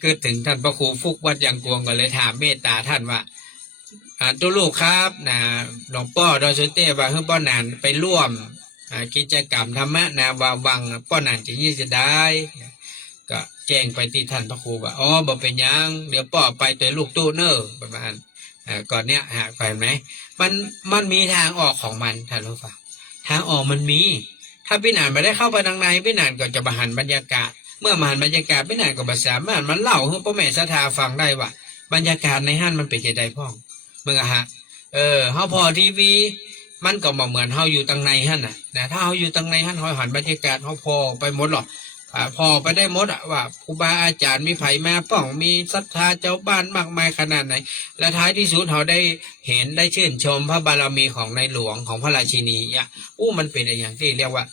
เกิดถึงท่านพระครูฟุกวัดยางกวงก็เลยถามเมตตาท่านว่าตัวลูกครับหลวงพ่อดอยสุเทพว่าให้ป้อนานไปร่วมกิจกรรมธรรมะนาวาวังป้อนานจะยี่จะได้ก็แจ้งไปที่ท่านพระครูว่าบอกเป็นยังเดี๋ยวป้อไปตัวลูกตู้เนอร์ประมาณก่อนเนี้ยไปไหมมันมีทางออกของมันท่านรู้ฟังทางออกมันมีถ้าพี่นานไม่ได้เข้าไปทางในพี่นานก็จะบรรหันบรรยากาศเมื่อมาหันบรรยากาศพี่นานก็ภาษามันเล่าให้พ่อแม่ศรัทธาฟังได้ว่าบรรยากาศในห้านมันเป็นยังไงพ่องเมื่อเฮาพอทีวีมันก็เหมือนเฮาอยู่ตังในหั่นนะถ้าเฮาอยู่ตังในหั่นเฮาหันบรรยากาศเฮาพอไปหมดหรอกพอไปได้หมดว่าครูบาอาจารย์มีไผมาป้องมีศรัทธาเจ้าบ้านมากมายขนาดไหนและท้ายที่สุดเฮาได้เห็นได้ชื่นชมพระบารมีของในหลวงของพระราชินีมันเป็นอย่างที่เรียกว่า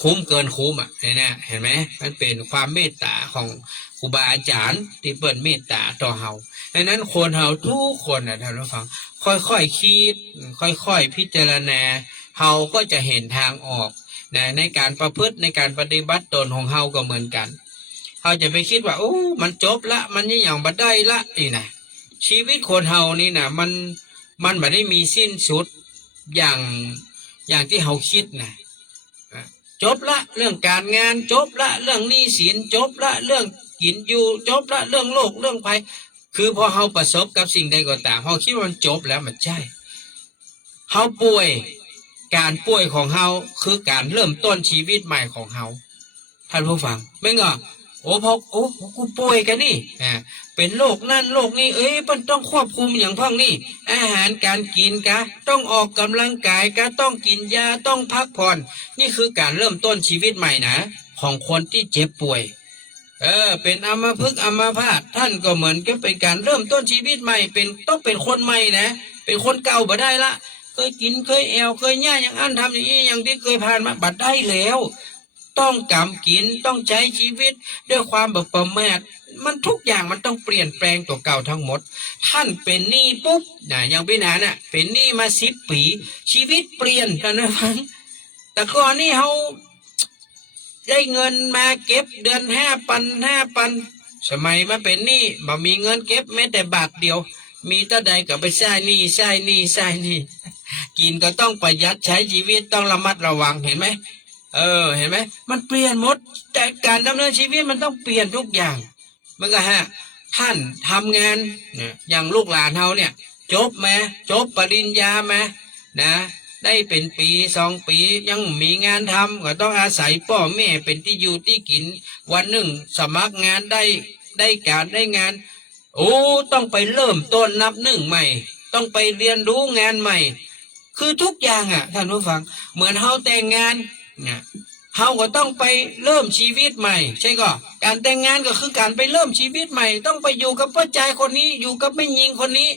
คุ้มเกินคุ้มเนี่ยเห็นไหมมันเป็นความเมตตาของครูบาอาจารย์ที่เปิดเมตตาต่อเฮาดังนั้นคนเฮาทุกคนท่านผู้ฟังค่อยๆคิดค่อยๆพิจารณาเฮาก็จะเห็นทางออกในการประพฤติในการปฏิบัติตนของเฮาก็เหมือนกันเฮาจะไปคิดว่ามันจบละมันนี่อย่างบัดได้ละนะชีวิตคนเฮานี่นะมันไม่ได้มีสิ้นสุดอย่างที่เฮาคิดนะจบละเรื่องการงานจบละเรื่องหนี้สินจบละเรื่องกินอยู่จบละเรื่องโลกเรื่องภัยคือพอเฮาประสบกับสิ่งใดก็ตามเฮาคิดว่ามันจบแล้วมันใช่ เฮาป่วยการป่วยของเฮาคือการเริ่มต้นชีวิตใหม่ของเฮาท่านผู้ฟังไม่งอโอ้พอโอ้กูป่วยกันนี่เป็นโรคนั่นโรคนี้มันต้องควบคุมอย่างพ้องนี่อาหารการกินกะต้องออกกำลังกายกะต้องกินยาต้องพักผ่อนนี่คือการเริ่มต้นชีวิตใหม่นะของคนที่เจ็บป่วยเป็นอัมพฤกษ์อัมพาตท่านก็เหมือนกับเป็นการเริ่มต้นชีวิตใหม่เป็นต้องเป็นคนใหม่นะเป็นคนเก่าบ่ได้ละเคยกินเคยแอวเคยย่าอย่างอันทำอย่างนี้อย่างที่เคยผ่านมาบัดได้แล้วต้องกำกินต้องใช้ชีวิตด้วยความแบบประมาทมันทุกอย่างมันต้องเปลี่ยนแปลงตัวเก่าทั้งหมดท่านเป็นหนี้ปุ๊บอย่างพี่นาน่ะเป็นหนี้มา10 ปีชีวิตเปลี่ยนกันนะฟังแต่ก่อนนี่เขาได้เงินมาเก็บเดือน5,000สมัยมาเป็นหนี้บ่มีเงินเก็บแม้แต่บาทเดียวมีเท่าใดก็ไปใช้หนี้กินก็ต้องประหยัดใช้ชีวิตต้องระมัดระวังเห็นไหมเห็นไหมมันเปลี่ยนหมดแต่การดำเนินชีวิตมันต้องเปลี่ยนทุกอย่างมันก็ท่านทำงานเนี่ยอย่างลูกหลานเฮาเนี่ยจบปริญญามานะได้เป็นปี2 ปียังมีงานทำก็ต้องอาศัยพ่อแม่เป็นที่อยู่ที่กินวันหนึ่งสมัครงานได้การได้งานต้องไปเริ่มต้นนับหนึ่งใหม่ต้องไปเรียนรู้งานใหม่คือทุกอย่างท่านผู้ฟังเหมือนเฮาแต่งงานเนี่ยเฮาก็ต้องไปเริ่มชีวิตใหม่ใช่ก็การแต่งงานก็คือการไปเริ่มชีวิตใหม่ต้องไปอยู่กับพ่อชายคนนี้อยู่กับแม่หญิงคนนี้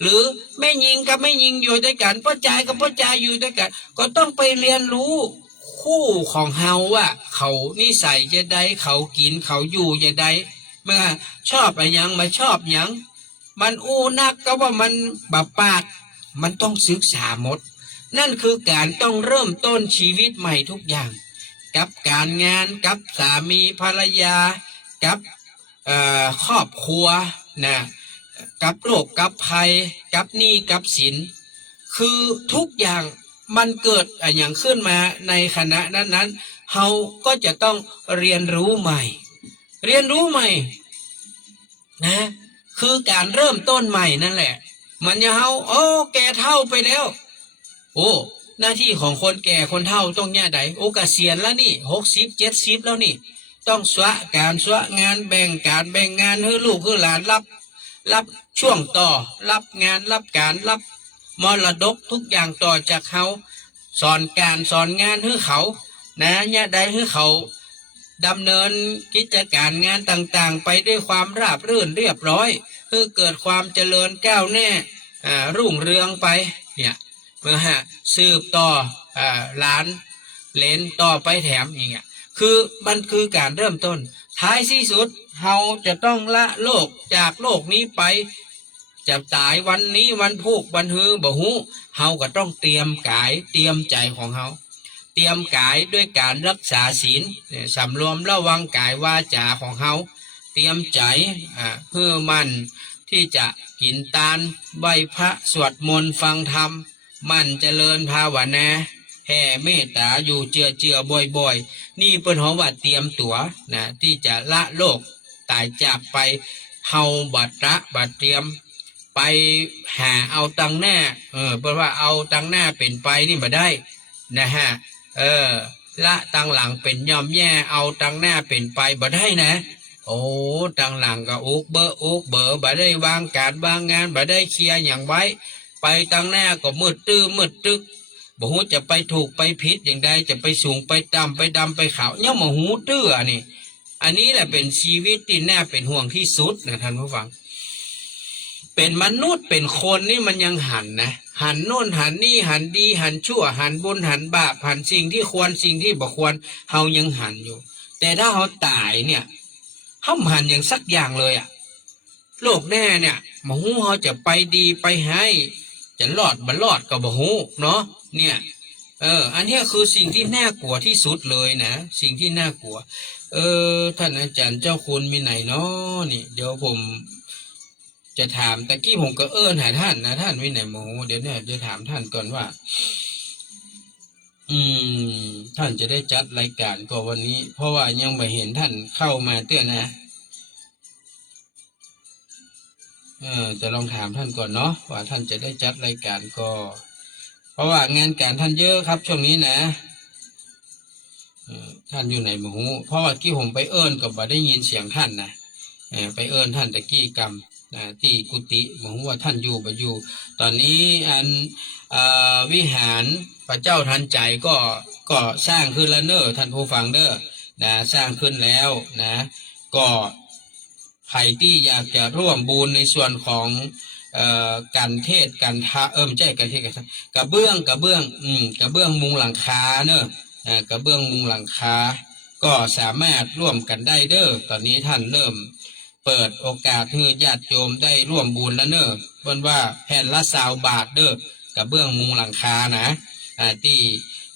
หรือแม่หญิงกับแม่หญิงอยู่ด้วยกันพ่อชายกับพ่อชายอยู่ด้วยกันก็ต้องไปเรียนรู้คู่ของเฮาว่าเขานิสัยจะได้เขากินเขาอยู่จะได้เมื่อชอบอะไรยังมาชอบยังมันนักก็ว่ามันบับปากมันต้องศึกษาหมดนั่นคือการต้องเริ่มต้นชีวิตใหม่ทุกอย่างกับการงานกับสามีภรรยากับครอบครัวนะกับโรคกับภัยกับหนี้กับสินคือทุกอย่างมันเกิดอย่างขึ้นมาในขณะนั้นเฮาก็จะต้องเรียนรู้ใหม่นะคือการเริ่มต้นใหม่นั่นแหละมันจะเฮาแก่เฒ่าไปแล้วหน้าที่ของคนแก่คนเฒ่าต้องแย่ใดเกษียณแล้วนี่60 70แล้วนี่ต้องสวะงานแบ่งงานให้ลูกให้หลานรับช่วงต่อรับงานรับการรับมรดกทุกอย่างต่อจากเขาสอนงานให้เขานะแย่ใดให้เขาดำเนินกิจการงานต่างๆไปด้วยความราบรื่นเรียบร้อยเพื่อเกิดความเจริญก้าวหน้ารุ่งเรืองไปเนี่ยเมื่อสืบต่อหลานเหลนต่อไปแถมอย่างเงี้ยคือมันคือการเริ่มต้นท้ายที่สุดเฮาจะต้องละโลกจากโลกนี้ไปจะตายวันนี้วันพุกวันฮือบ่ฮู้เฮาก็ต้องเตรียมกายเตรียมใจของเฮาเตรียมกายด้วยการรักษาศีลสำรวมระวังกายวาจาของเฮาเตรียมใจเพื่อมันที่จะกินทานไหว้พระสวดมนต์ฟังธรรมมันเจริญภาวนาแผ่เมตตาอยู่เจือบ่อยๆนี่เป็นของว่าเตรียมตัวนะที่จะละโลกตายจากไปเฮาบัดเตรียมไปหาเอาตังหน้าเพราะว่าเอาตังหน้าเป็นไปนี่มาได้นะฮะละตังหลังเป็นย่อมแย่เอาตังหน้าเป็นไปบ่ได้นะตังหลังก็อุกเบอบ่ได้วางการวางงานบ่ได้เคลียร์อย่างไว้ไปตังหน้าก็มืดตึกบ่ฮู้จะไปถูกไปผิดอย่างใดจะไปสูงไปต่ำไปดำไปขาวย่อมบ่ฮู้ตื้ออันนี้แหละเป็นชีวิตที่น่าเป็นห่วงที่สุดนะท่านผู้ฟังเป็นมนุษย์เป็นคนนี่มันยังหันนะหันโน่นหันนี่หันดีหันชั่วหันบุญหันบาปหันสิ่งที่ควรสิ่งที่บ่ควรเฮายังหันอยู่แต่ถ้าเฮาตายเนี่ยเฮาหันอย่างสักอย่างเลยโลกแน่เนี่ยบ่ฮู้เฮาจะไปดีไปให้จะรอดบ่รอดก็บ่ฮู้เนาะเนี่ยอันนี้คือสิ่งที่น่ากลัวที่สุดเลยนะสิ่งที่น่ากลัวท่านอาจารย์เจ้าคุณมีไหนเนาะนี่เดี๋ยวผมจะถามตะกี้ผมก็หาท่านนะท่านวินัยโมเดี๋ยวเนี่ยจะถามท่านก่อนว่าท่านจะได้จัดรายการก็วันนี้เพราะว่ายังไม่เห็นท่านเข้ามาเตือนนะจะลองถามท่านก่อนเนาะว่าท่านจะได้จัดรายการก็ เพราะว่างานการท่านเยอะครับช่วงนี้นะท่านอยู่ไหนหมูเพราะว่ากี้ผมไปเอิ้นกับบ่ได้ยินเสียงท่านนะไปเอิ้นท่านตะกี้กรรมที่กุฏิหมูว่าท่านอยู่บ่อยู่ตอนนี้วิหารพระเจ้าทันใจก็สร้างขึ้นแล้วเนอะท่านผู้ฟังเด้อนะสร้างขึ้นแล้วนะก็ใครที่อยากจะร่วมบุญในส่วนของการเทศการทาไม่ใช่การเทศกันกระเบื้องกระเบื้องมุงหลังคาเนอะกระเบื้องมุงหลังคาก็สามารถร่วมกันได้เด้อตอนนี้ท่านเริ่มเปิดโอกาสให้ญาติโยมได้ร่วมบุญแล้วเนอะเพิ่นว่าแผ่นละ20 บาทเด้อกระเบื้องมุงหลังคานะที่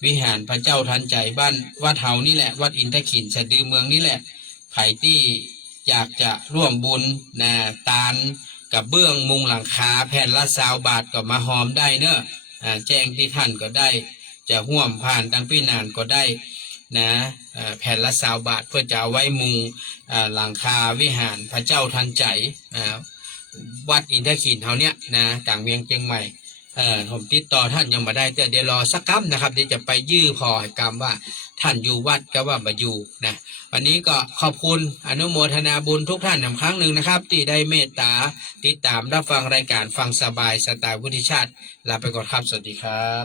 วิหารพระเจ้าทันใจบ้านวัดเฮานี่แหละวัดอินทขินสะดือเมืองนี่แหละใครที่อยากจะร่วมบุญนะตาลกับเบื้องมุงหลังคาแผ่นละ20 บาทก็มาหอมได้เนอะแจ้งที่ท่านก็ได้จะห่วมผ่านทางพี่นานก็ได้นะแผ่นละ20 บาทเพื่อจะเอาไว้มุงหลังคาวิหารพระเจ้าทันใจวัดอินทขินเฮาเนี้ยนะต่างเวียงเชียงใหม่ผมติดต่อท่านยังมาได้แต่เดี๋ยวรอสักคำนะครับเดี๋ยวจะไปยื่อพอกรรมว่าท่านอยู่วัดก็ว่ามาอยู่นะวันนี้ก็ขอบคุณอนุโมทนาบุญทุกท่านอีกครั้งหนึ่งนะครับที่ได้เมตตาติดตามรับฟังรายการฟังสบายสไตล์วุฒิชาติลาไปก่อนครับสวัสดีครับ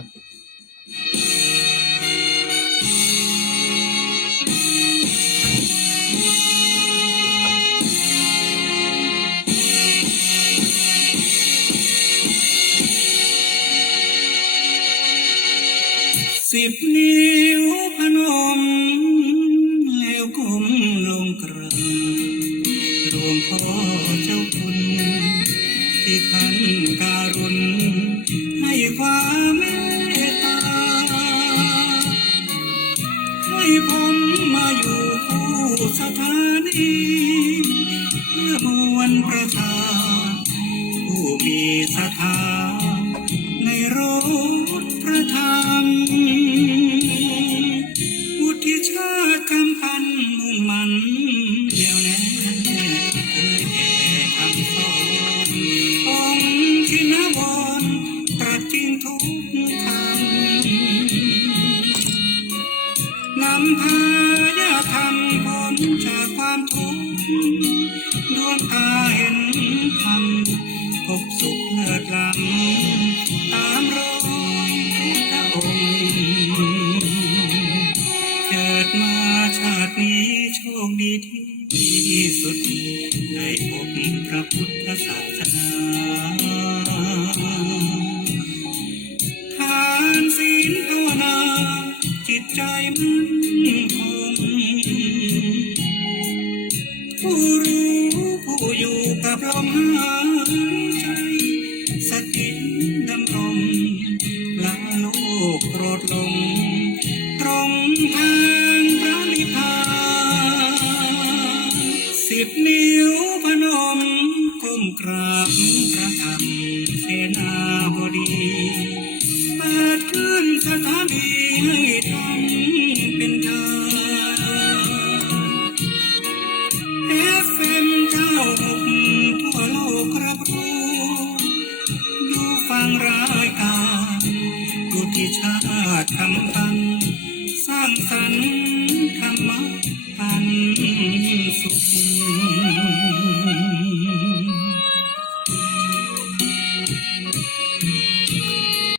10 นิ้วพนมแล้วก้มลงกราบหลวงพ่อเจ้าคุณที่ท่านการุณให้ความเมตตาให้ผมมาอยู่คู่สถานีเพื่อบวนประชาผู้มีศรัทธาในรถพระธรรมอุทิศชาติคำพันมุ่งมันเดียวแน่เอ่ยแก่คำสอนองค์ที่นวรตรัสจริงทุกคำนำพายาธรรมพ้นจากความทุกข์ดวงตาเห็นธรรมพบสุขเลิศล้ำตามรอยพระองค์เกิดมาชาตินี้โชคดีที่สุดได้พบพระพุทธศาสนาทานศีลภาวนาจิตใจมั่นคงผู้รู้ผู้อยู่กับลมหายใจสติดำรงละโลกโกรธลงตรงทางพระนิพพาน10 นิ้วพนมก้มกราบพระธรรมเสนาบดีเปิดขึ้นสถานีให้ท่านเป็นทางFM 96ทั่วโลกรับรู้ดูฟังรายการวุฒิชาติคำพันสร้างสรรค์